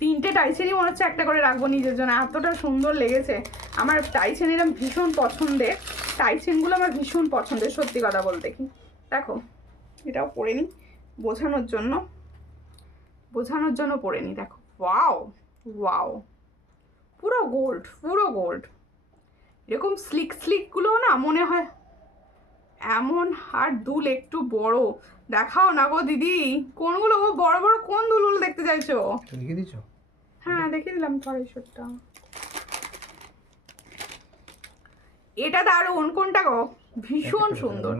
3টে টাইসেনই মনে হচ্ছে একটা করে রাখবো নিজের জন্য, এতটা সুন্দর লেগেছে আমার। টাইসেন এরকম ভীষণ পছন্দের, টাইসেনগুলো আমার ভীষণ পছন্দের সত্যি কথা বলতে। কি দেখো এটাও পরে নিই বোঝানোর জন্য পরে নিই। দেখো ওয়াও ওয়াও, পুরো গোল্ড। এরকম স্লিকগুলো না মনে হয় এমন। আর দুল একটু বড় দেখাও না গো দিদি, কোনগুলো গো? বড় বড় কোন দুলগুলো দেখতে চাইছো? দেখিয়ে দিছো? হ্যাঁ দেখিয়ে দিলাম। 250টা, এটা দারুণ। কোনটা গো? ভীষণ সুন্দর।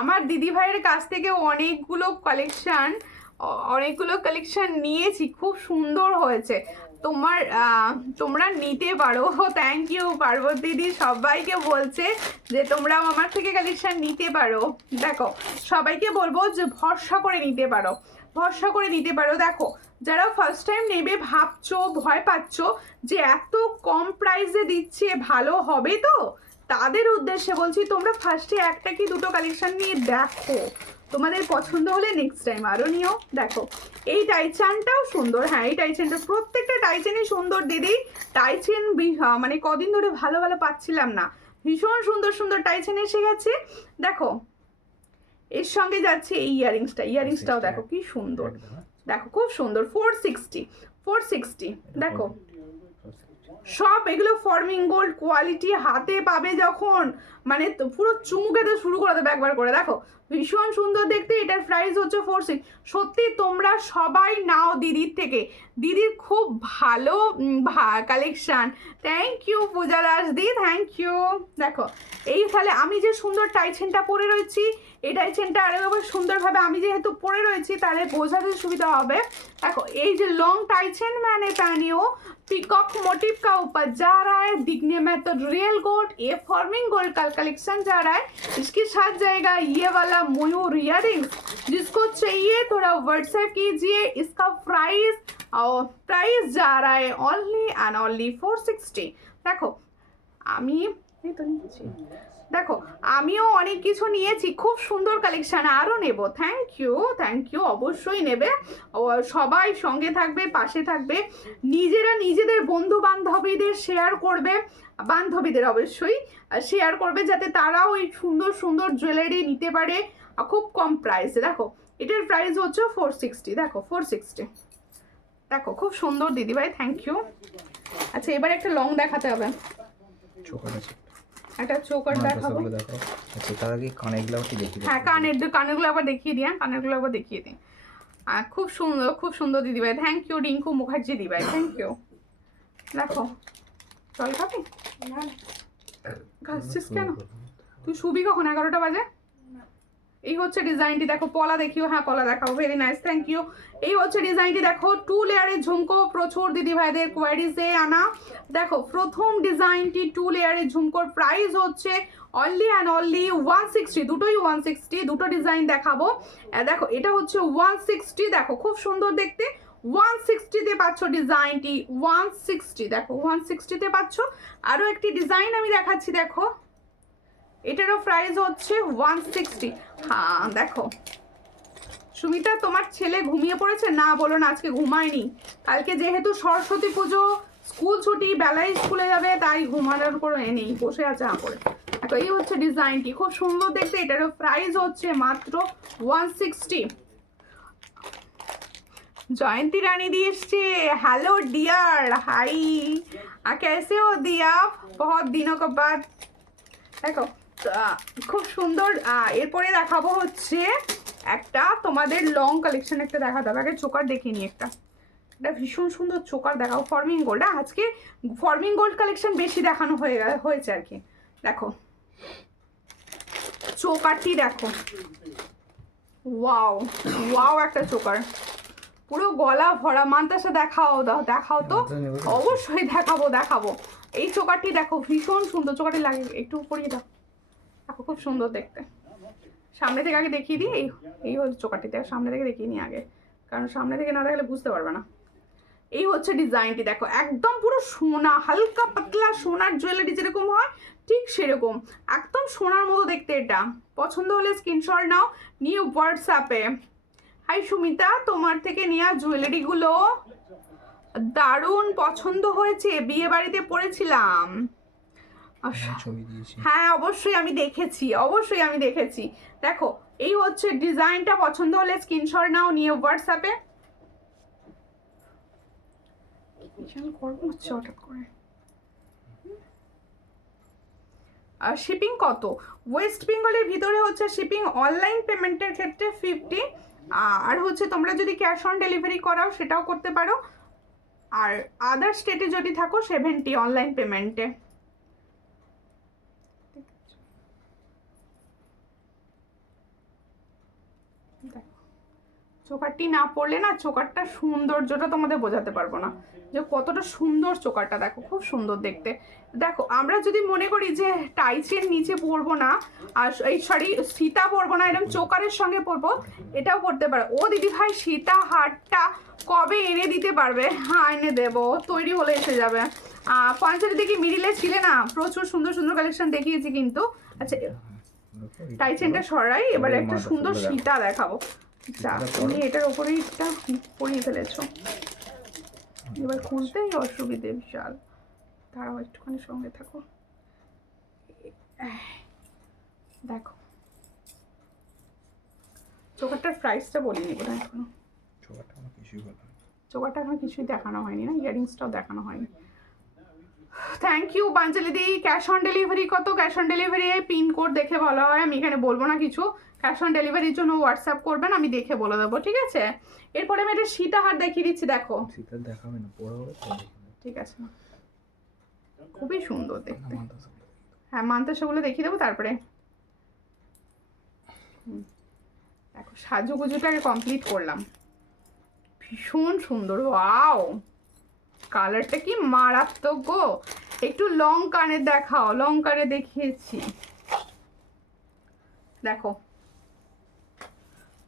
আমার দিদি ভাইয়ের কাছ থেকে অনেকগুলো কালেকশন নিয়েছি, খুব সুন্দর হয়েছে। তোমরা নিতে পারো। থ্যাংক ইউ পার্বতী দিদি, সবাইকে বলছে যে তোমরাও আমার থেকে কালেকশন নিতে পারো। দেখো সবাইকে বলবো যে ভরসা করে নিতে পারো। দেখো যারা ফার্স্ট টাইম নেবে ভাবছো, ভয় পাচ্ছ যে এত কম প্রাইসে দিচ্ছে ভালো হবে তো, তাদের উদ্দেশ্যে বলছি তোমরা ফার্স্টে একটা কি দুটো কালেকশন নিয়ে দেখো, তোমাদের পছন্দ হলে নেক্সট টাইম আরও নিও। দেখো এই টাইচানটাও সুন্দর। হ্যাঁ এই টাইচানটা, প্রত্যেকটা টাইচেনই সুন্দর দিদি। টাইচেন মানে কদিন ধরে ভালো পাচ্ছিলাম না, ভীষণ সুন্দর টাইচেন এসে গেছে। দেখো এর সঙ্গে যাচ্ছে এই ইয়ারিংসটাও দেখো কি সুন্দর, দেখো খুব সুন্দর। 460 দেখো সব এগুলো ফর্মিং গোল্ড কোয়ালিটি, হাতে পাবে যখন মানে পুরো চুমু খেতে শুরু করে দেবে একবার করে। দেখো ভীষণ সুন্দর দেখতে। এটার প্রাইস হচ্ছে 460। সত্যি তোমরা সবাই নাও দিদির থেকে, দিদির খুব ভালো collection. Thank you Puja Das di, thank you. দেখো এই তাহলে আমি যে সুন্দর টাইচেনটা পরে রয়েছি, এই টাইচেনটা আরেকবার সুন্দরভাবে আমি যেহেতু পরে রয়েছি তাহলে বোঝাতে সুবিধা হবে। देखो ये जो लॉन्ग टाइचेन मैंने पहनी हो, पीकॉक मोटिव का ऊपर जा रहा है, दिखने में तो रियल गोल्ड, ये फॉर्मिंग गोल्ड का कलेक्शन जा रहा है। इसके साथ जाएगा ये वाला मयूर इयररिंग्स, जिसको चाहिए थोड़ा व्हाट्सएप कीजिए। इसका प्राइस जा रहा है ओनली एंड ओनली 460। देखो আমি এই তো নিচ্ছি। দেখো দেখো আমিও অনেক কিছু নিয়েছি, খুব সুন্দর কালেকশন, আরও নেব। থ্যাংক ইউ, অবশ্যই নেবে। সবাই সঙ্গে থাকবে, পাশে থাকবে, নিজেরা নিজেদের বন্ধু বান্ধবীদের শেয়ার করবে, বান্ধবীদের অবশ্যই শেয়ার করবে যাতে তারাও এই সুন্দর সুন্দর জুয়েলারি নিতে পারে খুব কম প্রাইসে। দেখো এটার প্রাইস হচ্ছে 460, দেখো 460, দেখো খুব সুন্দর দিদিভাই, থ্যাংক ইউ। আচ্ছা এবার একটা লং দেখাতে হবে, চোকার আছে একটা চোকার দেখাবো। দেখো। আচ্ছা তার আগে কানেরগুলো একটু দেখি। হ্যাঁ কানেরগুলো একবার দেখিয়ে দিই, কানেরগুলো একবার দেখিয়ে দিই। খুব সুন্দর দিদিভাই, থ্যাংক ইউ। রিঙ্কু মুখার্জি দিদিভাই, থ্যাংক ইউ। দেখো জল খাবি? খাচ্ছিস কেন? তুই শুবি কখন? 11টা বাজে। এই হচ্ছে ডিজাইনটি, দেখো পলা দেখিও। হ্যাঁ পলা দেখাবো, ভেরি নাইস, থ্যাংক ইউ। এই হচ্ছে ডিজাইনটি, দেখো 2 লেয়ারের ঝুমকো, প্রচুর দিদিভাইদের কোয়ারিজে আনা। দেখো প্রথম ডিজাইনটি 2 লেয়ারের ঝুমকোর প্রাইস হচ্ছে অনলি অ্যান্ড অনলি 160, দুটোই 160, দুটো ডিজাইন দেখাবো। দেখো এটা হচ্ছে 160, দেখো খুব সুন্দর দেখতে, 160-তে পাচ্ছ ডিজাইনটি, 160, দেখো 160-তে পাচ্ছ। আরও একটি ডিজাইন আমি দেখাচ্ছি, দেখো এটারও প্রাইস হচ্ছে 160। হ্যাঁ দেখো সুমিতা তোমার ছেলে ঘুমিয়ে পড়েছে? না বলো না, আজকে ঘুমায়নি। কালকে যেহেতু সরস্বতী পুজো, স্কুল ছুটি, বেলায় স্কুলে যাবে, তাই ঘুমানোর কোনো নেই, বসে আছে করে। দেখো এই হচ্ছে ডিজাইনটি, খুব সুন্দর দেখতে, এটারও প্রাইস হচ্ছে মাত্র 160। জয়ন্তী রানী দিয়ে এসছে, हेलो डियर, हाय, कैसे हो दिया, बहुत दिनों के बाद। দেখো খুব সুন্দর। এরপরে দেখাবো হচ্ছে একটা তোমাদের লং কালেকশন, একটা দেখাতে হবে। আগে চোকার দেখিয়ে নি একটা, এটা ভীষণ সুন্দর চোকার দেখাও, ফর্মিং গোল্ড। আজকে ফর্মিং গোল্ড কালেকশন বেশি দেখানো হয়েছে আর কি। দেখো চোকারটি দেখো, ওয়াও একটা চোকার, পুরো গলা ভরা। মান্তাসা দেখাও তো, অবশ্যই দেখাবো। এই চোকারটি দেখো ভীষণ সুন্দর, চোকারটি লাগে একটু পরিয়ে দাও, দেখো খুব সুন্দর দেখতে। সামনে থেকে আগে দেখিয়ে দিই, এই হচ্ছে চোকারটি, দেখো সামনে থেকে দেখিয়ে নিই আগে, কারণ সামনে থেকে না দেখলে বুঝতে পারবে না। এই হচ্ছে ডিজাইনটি, দেখো একদম পুরো সোনা, হালকা পাতলা সোনার জুয়েলারি যেরকম হয় ঠিক সেরকম, একদম সোনার মতো দেখতে। এটা পছন্দ হলে স্ক্রিনশট নাও, নিউ হোয়াটসঅ্যাপে। হাই সুমিতা, তোমার থেকে নেওয়া জুয়েলারিগুলো দারুণ পছন্দ হয়েছে, বিয়ে বাড়িতে পরেছিলাম। হ্যাঁ অবশ্যই আমি দেখেছি। দেখো এই হচ্ছে ডিজাইনটা, পছন্দ হলে স্ক্রিনশট নাও, নিয়ে হোয়াটসঅ্যাপে। শিপিং কত? ওয়েস্ট বেঙ্গলের ভিতরে হচ্ছে শিপিং অনলাইন পেমেন্টের ক্ষেত্রে 50, আর হচ্ছে তোমরা যদি ক্যাশ অন ডেলিভারি করাও সেটাও করতে পারো, আর আদার স্টেটে যদি থাকো 70 অনলাইন পেমেন্টে। চোকারটি না পড়লে না চোকারটা সৌন্দর্যটা তোমাদের বোঝাতে পারবো না যে কতটা সুন্দর চোকারটা। দেখো খুব সুন্দর দেখতে। দেখো আমরা যদি মনে করি যে টাইচের নিচে পরবো না, আর এই সীতা পরবো না, এরকম চোকারের সঙ্গে পরবো, এটাও করতে পারো। ও দিদি ভাই সীতা হারটা কবে এনে দিতে পারবে? হ্যাঁ এনে দেবো, তৈরি হলে এসে যাবে। পঞ্চায়েত দিকে মিডিলে ছিলে না, প্রচুর সুন্দর সুন্দর কালেকশন দেখিয়েছি কিন্তু। আচ্ছা টাইচেনটা সরাই, এবার একটা সুন্দর সীতা দেখাবো। আচ্ছা তুমি এটার ওপরেই একটা পরিয়ে ফেলেছো, এবার খুলতেই অসুবিধে বিশাল। তারাও একটুখানি সঙ্গে থাকো। দেখো চোকারটার প্রাইসটা বলিনি বোধ হয় এখনো, চোকারটা এখন কিছুই দেখানো হয়নি না, ইয়ারিংসটাও দেখানো হয়নি। থ্যাংক ইউ বাঞ্জলি দি। ক্যাশ অন ডেলিভারি কত? ক্যাশ অন ডেলিভারি পিনকোড দেখে বলা হয়, আমি এখানে বলবো না কিছু। ক্যাশ অন ডেলিভারির জন্য হোয়াটসঅ্যাপ করবেন, আমি দেখে বলে দেবো, ঠিক আছে? এরপরে আমি একটা সীতাহার দেখিয়ে দিচ্ছি, দেখো। সীতা দেখাবে না, পরে ঠিক আছে, খুবই সুন্দর দেখতে। হ্যাঁ মান্তাসাগুলো দেখিয়ে দেবো তারপরে। দেখো সাজুগুজুটাকে কমপ্লিট করলাম, ভীষণ সুন্দর। ওয়াও কালারটা কি মারাত্মক গো। একটু লং কানের দেখাও, লং কানে দেখিয়েছি। দেখো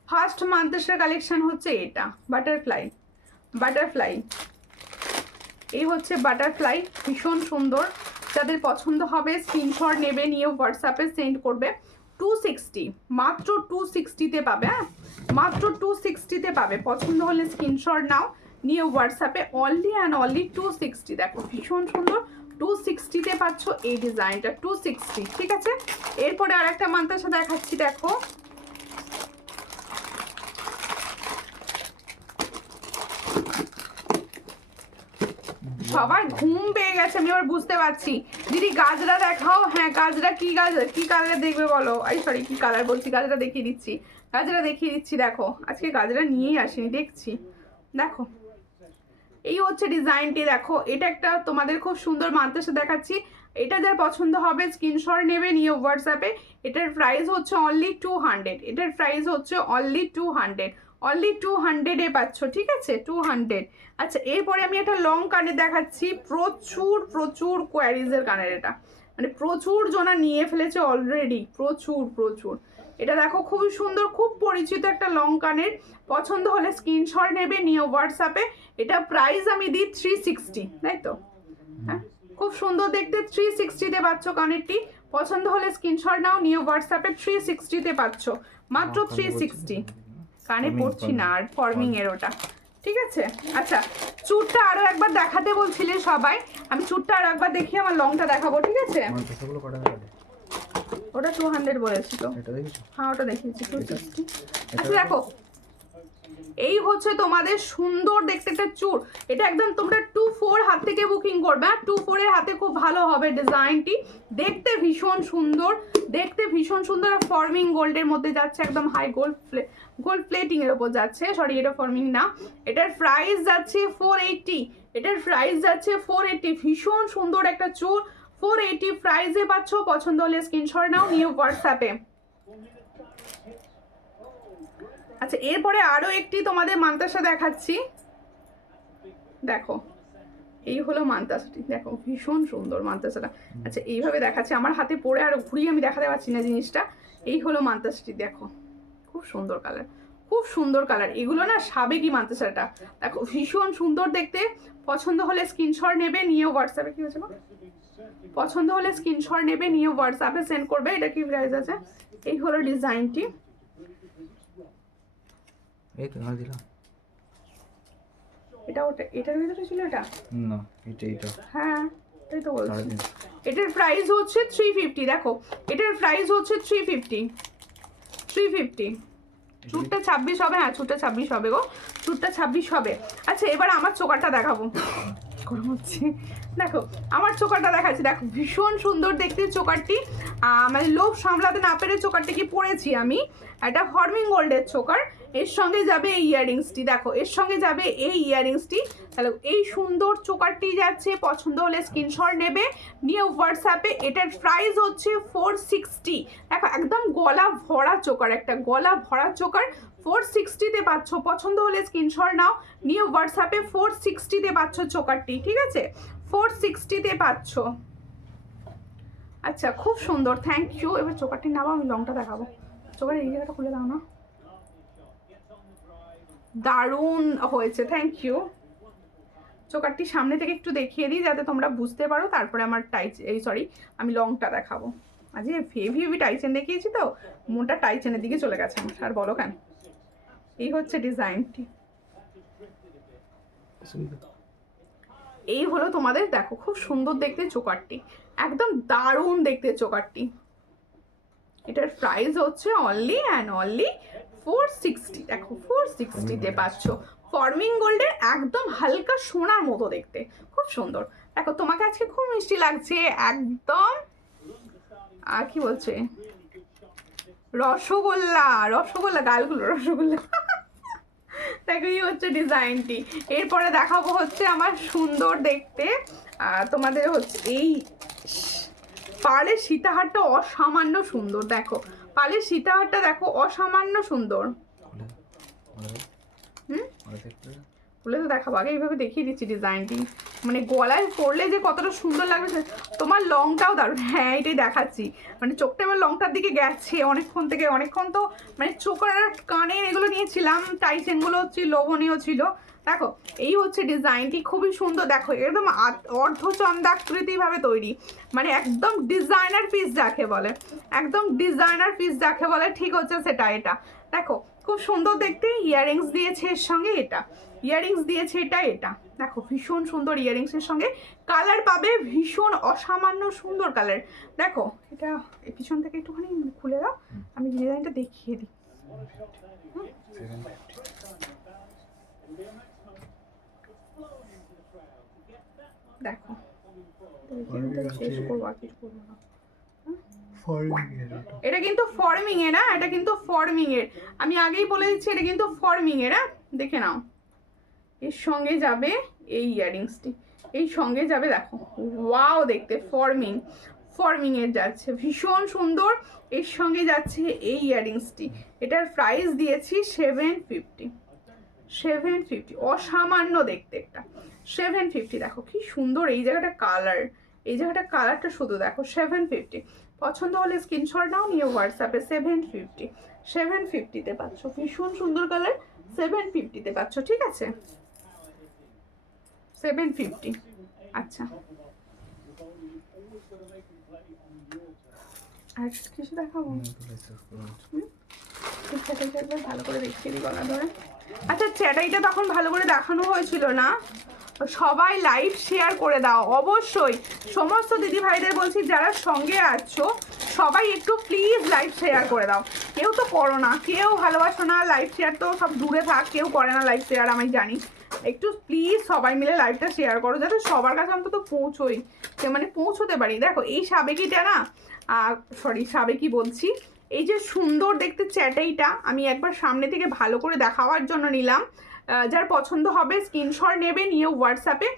ফার্স্ট মান্তাসার কালেকশন হচ্ছে এটা, বাটারফ্লাই। এই হচ্ছে বাটারফ্লাই, ভীষণ সুন্দর। যাদের পছন্দ হবে স্ক্রিনশট নেবে, নিয়ে হোয়াটসঅ্যাপে সেন্ড করবে। 260, মাত্র 260-তে পাবে। হ্যাঁ, মাত্র 260-তে পাবে। পছন্দ হলে স্ক্রিনশট নাও, নিয়ে হোয়াটসঅ্যাপে অনলি অ্যান্ড অনলি 260। দেখো ভীষণ সুন্দর, 260-তে পাচ্ছ এই ডিজাইনটা, 260। ঠিক আছে, এরপরে আর একটা মান্তাসা দেখাচ্ছি। দেখো সবার ঘুম পেয়ে গেছে, আমি এবার বুঝতে পারছি। দিদি গাজরা দেখাও। হ্যাঁ, গাজরা কি কালার দেখবে বলো? এই সরি, কি কালার বলছি, গাজরা দেখিয়ে দিচ্ছি, গাজরা দেখিয়ে দিচ্ছি। দেখো আজকে গাজরা নিয়েই আসিনি, দেখছি। দেখো এই হচ্ছে ডিজাইনটি। দেখো এটা একটা তোমাদের খুব সুন্দর মান্তাসা দেখাচ্ছি। এটা যার পছন্দ হবে স্ক্রিনশট নেবে, নিয়ে হোয়াটসঅ্যাপে। এটার প্রাইস হচ্ছে অনলি 200। এটার প্রাইস হচ্ছে অনলি 200, অনলি 200-এ পাচ্ছ। ঠিক আছে, 200। আচ্ছা, এরপরে আমি একটা লং কানের দেখাচ্ছি। প্রচুর প্রচুর কোয়ারিজের কানের, এটা মানে প্রচুর জনা নিয়ে ফেলেছে অলরেডি, প্রচুর প্রচুর। এটা দেখো খুবই সুন্দর, খুব পরিচিত একটা লং কানের। পছন্দ হলে স্ক্রিনশট নেবে, নিয়ে হোয়াটসঅ্যাপে। এটা প্রাইস আমি দিই 360, তাই তো? হ্যাঁ, খুব সুন্দর দেখতে, 360-তে পাচ্ছ কানেরটি। পছন্দ হলে স্ক্রিনশট নাও, নিয়ে হোয়াটসঅ্যাপে 360-তে পাচ্ছ, মাত্র 360। কানে পড়ছি না আর, ফর্মিং এর ওটা। ঠিক আছে, আচ্ছা চুরটা আরো একবার দেখাতে বলছিলে সবাই, আমি চুরটা আরো একবার দেখি, আমার লংটা দেখাবো। ঠিক আছে, ওটা 200 বলেছিল। হ্যাঁ, ওটা দেখিয়েছি 260। আচ্ছা দেখো, এই হচ্ছে তোমাদের সুন্দর দেখতে একটা চুর। এটা একদম তোমরা 2-4 হাত থেকে বুকিং করবে। আর 2-4-এর হাতে খুব ভালো হবে ডিজাইনটি। দেখতে ভীষণ সুন্দর, দেখতে ভীষণ সুন্দর। ফর্মিং গোল্ডের মধ্যে যাচ্ছে, একদম হাই গোল্ড প্লেটিং এর উপর যাচ্ছে। সরি, এটা ফর্মিং না। এটার প্রাইস যাচ্ছে 480। এটার প্রাইস যাচ্ছে 480। ভীষণ সুন্দর একটা চুর, 480 প্রাইসে পাচ্ছ। পছন্দ হলে স্ক্রিনশট নাও, নিয়ে হোয়াটসঅ্যাপে। আচ্ছা, এরপরে আরো একটি তোমাদের মান্তাসা দেখাচ্ছি। দেখো এই হলো মান্তাসাটি, দেখো ভীষণ সুন্দর মান্তাসাটা। আচ্ছা, এইভাবে দেখাচ্ছি, আমার হাতে পরে আর ঘুরিয়ে আমি দেখাতে পারছি না জিনিসটা। এই হলো মান্তাসাটি, দেখো খুব সুন্দর কালার, খুব সুন্দর কালার। এগুলো না সাবেকি মান্তাসাটা, দেখো ভীষণ সুন্দর দেখতে। পছন্দ হলে স্ক্রিনশট নেবে, নিয়ে হোয়াটসঅ্যাপে। কি হয়েছে? পছন্দ হলে স্ক্রিনশট নেবে, নিয়ে হোয়াটসঅ্যাপে সেন্ড করবে। এটা কি প্রাইস আছে? এই হলো ডিজাইনটি। এই তো দিলাম। এটা ওটা এটার ভিতরে ছিল, এটা না, এটা হ্যাঁ, এই তো বলছি। এটার প্রাইস হচ্ছে 350। দেখো এটার প্রাইস হচ্ছে 350। চুটটা 26 হবে। হ্যাঁ, চুটটা 26 হবে গো, চুটটা 26 হবে। আচ্ছা, এবার আমার চোকারটা দেখাবো। গরম হচ্ছে। দেখো আমার চোকারটা দেখাচ্ছি। দেখো ভীষণ সুন্দর দেখতে চোকারটি। মানে লোভ সামলাতে না পেরে চোকারটি কি পরেছি আমি। এটা ফর্মিং গোল্ডের চোকার। এর সঙ্গে যাবে এই ইয়াররিংসটি। দেখো এর সঙ্গে যাবে এই ইয়াররিংসটি। তাহলে এই সুন্দর চোকারটি যাচ্ছে। পছন্দ হলে স্ক্রিনশট নেবে, নিয়ে হোয়াটসঅ্যাপে। এটার প্রাইস হচ্ছে 460। দেখো একদম গলা ভরা চোকার, একটা গলা ভরা চোকার। 460-তে পাচ্ছ। পছন্দ হলে স্ক্রিনশট নাও, নিয়ে হোয়াটসঅ্যাপে। 460-তে পাচ্ছ চোকারটি। ঠিক আছে, 460-তে পাচ্ছ। আচ্ছা, খুব সুন্দর, থ্যাংক ইউ। এবার চোকারটি নাও, আমি লংটা দেখাবো। চোকারের এই জায়গাটা খুলে দাও না। দারুণ হয়েছে, থ্যাংক ইউ। চোকারটি সামনে থেকে একটু দেখিয়ে দিই যাতে তোমরা বুঝতে পারো, তারপরে আমার আমি লংটা দেখাবো। আজকে হেভি টাইচেন দেখিয়েছি তো, মনটা টাইচেনের দিকে চলে গেছে আমার। আর বলো কেন। এই হচ্ছে ডিজাইনটি। এই হলো তোমাদের, দেখো খুব সুন্দর দেখতে চোকারটি, একদম দারুণ দেখতে চোকারটি। এটার প্রাইস হচ্ছে অনলি অ্যান্ড অনলি 460। দেখো 460-তে পাচ্ছ। ফর্মিং গোল্ডের একদম হালকা সোনার মতো দেখতে, খুব সুন্দর। দেখো তোমাকে আজকে খুব মিষ্টি লাগছে, একদম কি বলছে, রসগোল্লা গালগুলো রসগোল্লা। দেখো এই হচ্ছে ডিজাইনটি। এরপরে দেখাবো হচ্ছে আমার সুন্দর দেখতে তোমাদের হচ্ছে এই পালের সীতাহারটা অসামান্য সুন্দর। দেখো পালের সীতাহারটা দেখো অসামান্য সুন্দর। খুলে তো দেখাবো, আগে এইভাবে দেখিয়ে দিচ্ছি ডিজাইনটি। মানে গলায় পরলে যে কতটা সুন্দর লাগবে। তোমার লংটাও দারুণ। হ্যাঁ, এটাই দেখাচ্ছি। মানে চোখটা এবার লংটার দিকে গেছে অনেকক্ষণ তো মানে চোখ আর কানের এগুলো নিয়েছিলাম। টাইচেনগুলো হচ্ছে লোভনীয় ছিল, দেখো এই হচ্ছে ডিজাইনটি, খুবই সুন্দর। দেখো একদম অর্ধচন্দ্রাকৃতি ভাবে তৈরি, মানে একদম ডিজাইনার পিস যাকে বলে, একদম ডিজাইনার পিস যাকে বলে ঠিক হচ্ছে সেটা। এটা দেখো খুব সুন্দর দেখতে, ইয়াররিংস দিয়েছে এর সঙ্গে, এটা ইয়াররিংস দিয়েছে, এটা দেখো ভীষণ সুন্দর ইয়াররিংসের সঙ্গে। কালার পাবে ভীষণ অসামান্য সুন্দর কালার। দেখো এটা পিছন থেকে একটুখানি খুলে দাও, আমি ডিজাইনটা দেখিয়ে দিই। দেখো শেষ করবো, আর কিছু করবো না। এটা কিন্তু ফর্মিং এর, না এটা কিন্তু ফর্মিং এর, আমি আগেই বলে দিচ্ছি এটা কিন্তু ফর্মিং এর। দেখে নাও, এর সঙ্গে যাবে এই ইয়াররিংসটি, এই সঙ্গে যাবে, দেখো ওয়াও দেখতে, ফর্মিং এর যাচ্ছে, ভীষণ সুন্দর। এর সঙ্গে যাচ্ছে এই ইয়াররিংসটি, এটার প্রাইস দিয়েছি 750, অসামান্য দেখতে একটা 750। দেখো কি সুন্দর এই জায়গাটা কালার, এই জায়গাটা কালারটা শুধু দেখো 750। পছন্দ হলে স্ক্রিনশট নাও, নিয়ে হোয়াটসঅ্যাপে 750তে পাচ্ছ, ভীষণ সুন্দর কালার, 750তে পাচ্ছ, ঠিক আছে 750। আচ্ছা আর কিছু দেখাবো? একবার ভালো করে দেখিয়ে দিই গলা ধরে। আচ্ছা চ্যাটাইটা তখন ভালো করে দেখানো হয়েছিল না, সবাই লাইভ শেয়ার করে দাও অবশ্যই। সমস্ত দিদি ভাইদের বলছি যারা সঙ্গে আছো সবাই একটু প্লিজ লাইভ শেয়ার করে দাও। কেউ তো করো না, কেউ ভালোবাসো না, লাইভ শেয়ার তো সব দূরে থাক, কেউ করে না লাইভ শেয়ার আমি জানি। একটু প্লিজ সবাই মিলে লাইভটা শেয়ার করো, যাতে সবার কাছে অন্তত পৌঁছোই, মানে পৌঁছোতে পারি। দেখো এই সাবেকিটা না, সাবেকি বলছি, এই যে সুন্দর দেখতে চ্যাটাইটা আমি একবার সামনে থেকে ভালো করে দেখাবার জন্য নিলাম। যার পছন্দ হবে স্ক্রিনশট নেবে, নিয়ে হোয়াটসঅ্যাপে।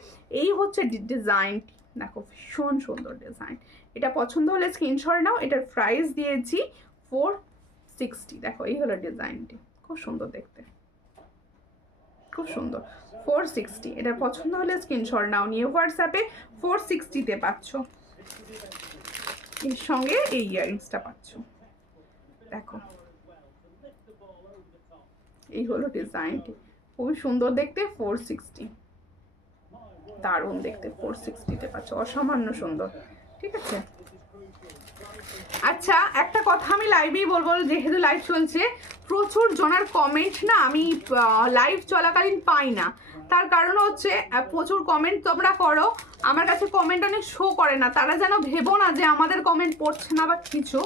এই হচ্ছে ডিজাইনটি, দেখো ভীষণ সুন্দর ডিজাইন। এটা পছন্দ হলে স্ক্রিনশট নাও, এটার প্রাইস দিয়েছি 460। দেখো এই হলো ডিজাইনটি, খুব সুন্দর দেখতে, খুব সুন্দর 460। এটার পছন্দ হলে স্ক্রিনশট নাও, নিয়ে হোয়াটসঅ্যাপে 460তে পাচ্ছ। এর সঙ্গে এই ইয়াররিংসটা পাচ্ছ। দেখো এই হলো ডিজাইনটি, খুবই সুন্দর দেখতে, 460, দারুণ দেখতে, 460তে পাচ্ছ, অসামান্য সুন্দর, ঠিক আছে। আচ্ছা একটা কথা আমি লাইভেই বলবো, যেহেতু লাইভ চলছে, প্রচুর জনের কমেন্ট না আমি লাইভ চলাকালীন পাই না। তার কারণ হচ্ছে প্রচুর কমেন্ট তোমরা করো, আমার কাছে কমেন্ট অনেক শো করে না। তারা যেন ভেবো না যে আমাদের কমেন্ট পড়ছে না বা কিছু,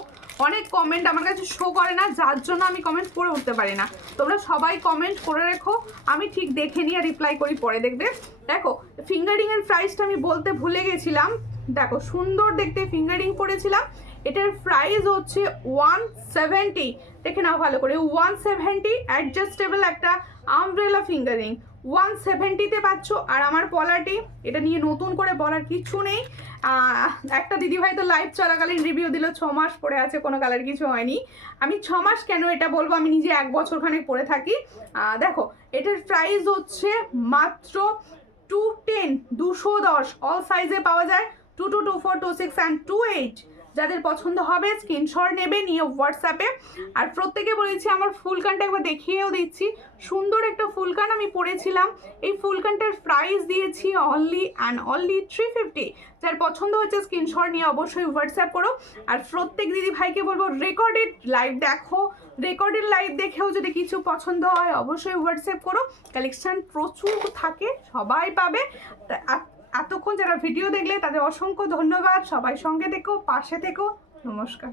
অনেক কমেন্ট আমার কাছে শো করে না, যার জন্য আমি কমেন্ট করে উঠতে পারি না। তোমরা সবাই কমেন্ট করে রেখো, আমি ঠিক দেখে নিয়ে রিপ্লাই করি পরে, দেখবে। দেখো ফিঙ্গারিংয়ের প্রাইসটা আমি বলতে ভুলে গেছিলাম। দেখো সুন্দর দেখতে ফিঙ্গারিং পরেছিলাম, এটার প্রাইস হচ্ছে 170। দেখে নাও ভালো করে, 170 অ্যাডজাস্টেবল একটা আমব্রেলা ফিঙ্গারিং 170তে পাচ্ছ। আর আমার পলাটি, এটা নিয়ে নতুন করে বলার কিছু নেই। একটা দিদিভাই তো লাইভ চলাকালীন রিভিউ দিল 6 মাস পরে আছে, কোনো কালার কিছু হয়নি। আমি 6 মাস কেন এটা বলবো, আমি নিজে 1 বছর খানেক পরে থাকি। দেখো এটার প্রাইস হচ্ছে মাত্র 210, 210। অল সাইজে পাওয়া যায়, 22, 24, 26 অ্যান্ড 28। যাদের পছন্দ হবে স্ক্রিনশট নেবে, নিয়ে হোয়াটসঅ্যাপে। আর প্রত্যেকে বলেছি আমার ফুলকানটা একবার দেখিয়েও দিচ্ছি, সুন্দর একটা ফুলকান আমি পরেছিলাম। এই ফুলকানটার প্রাইস দিয়েছি অনলি 350। যার পছন্দ হচ্ছে স্ক্রিনশট নিয়ে অবশ্যই হোয়াটসঅ্যাপ করো। আর প্রত্যেক দিদি ভাইকে বলবো রেকর্ডেড লাইভ দেখো, রেকর্ডেড লাইভ দেখেও যদি কিছু পছন্দ হয় অবশ্যই হোয়াটসঅ্যাপ করো। কালেকশন প্রচুর থাকে, সবাই পাবে। এতক্ষণ যারা ভিডিও দেখলে তাদের অসংখ্য ধন্যবাদ। সবাই সঙ্গে থেকো, পাশে থেকো, নমস্কার।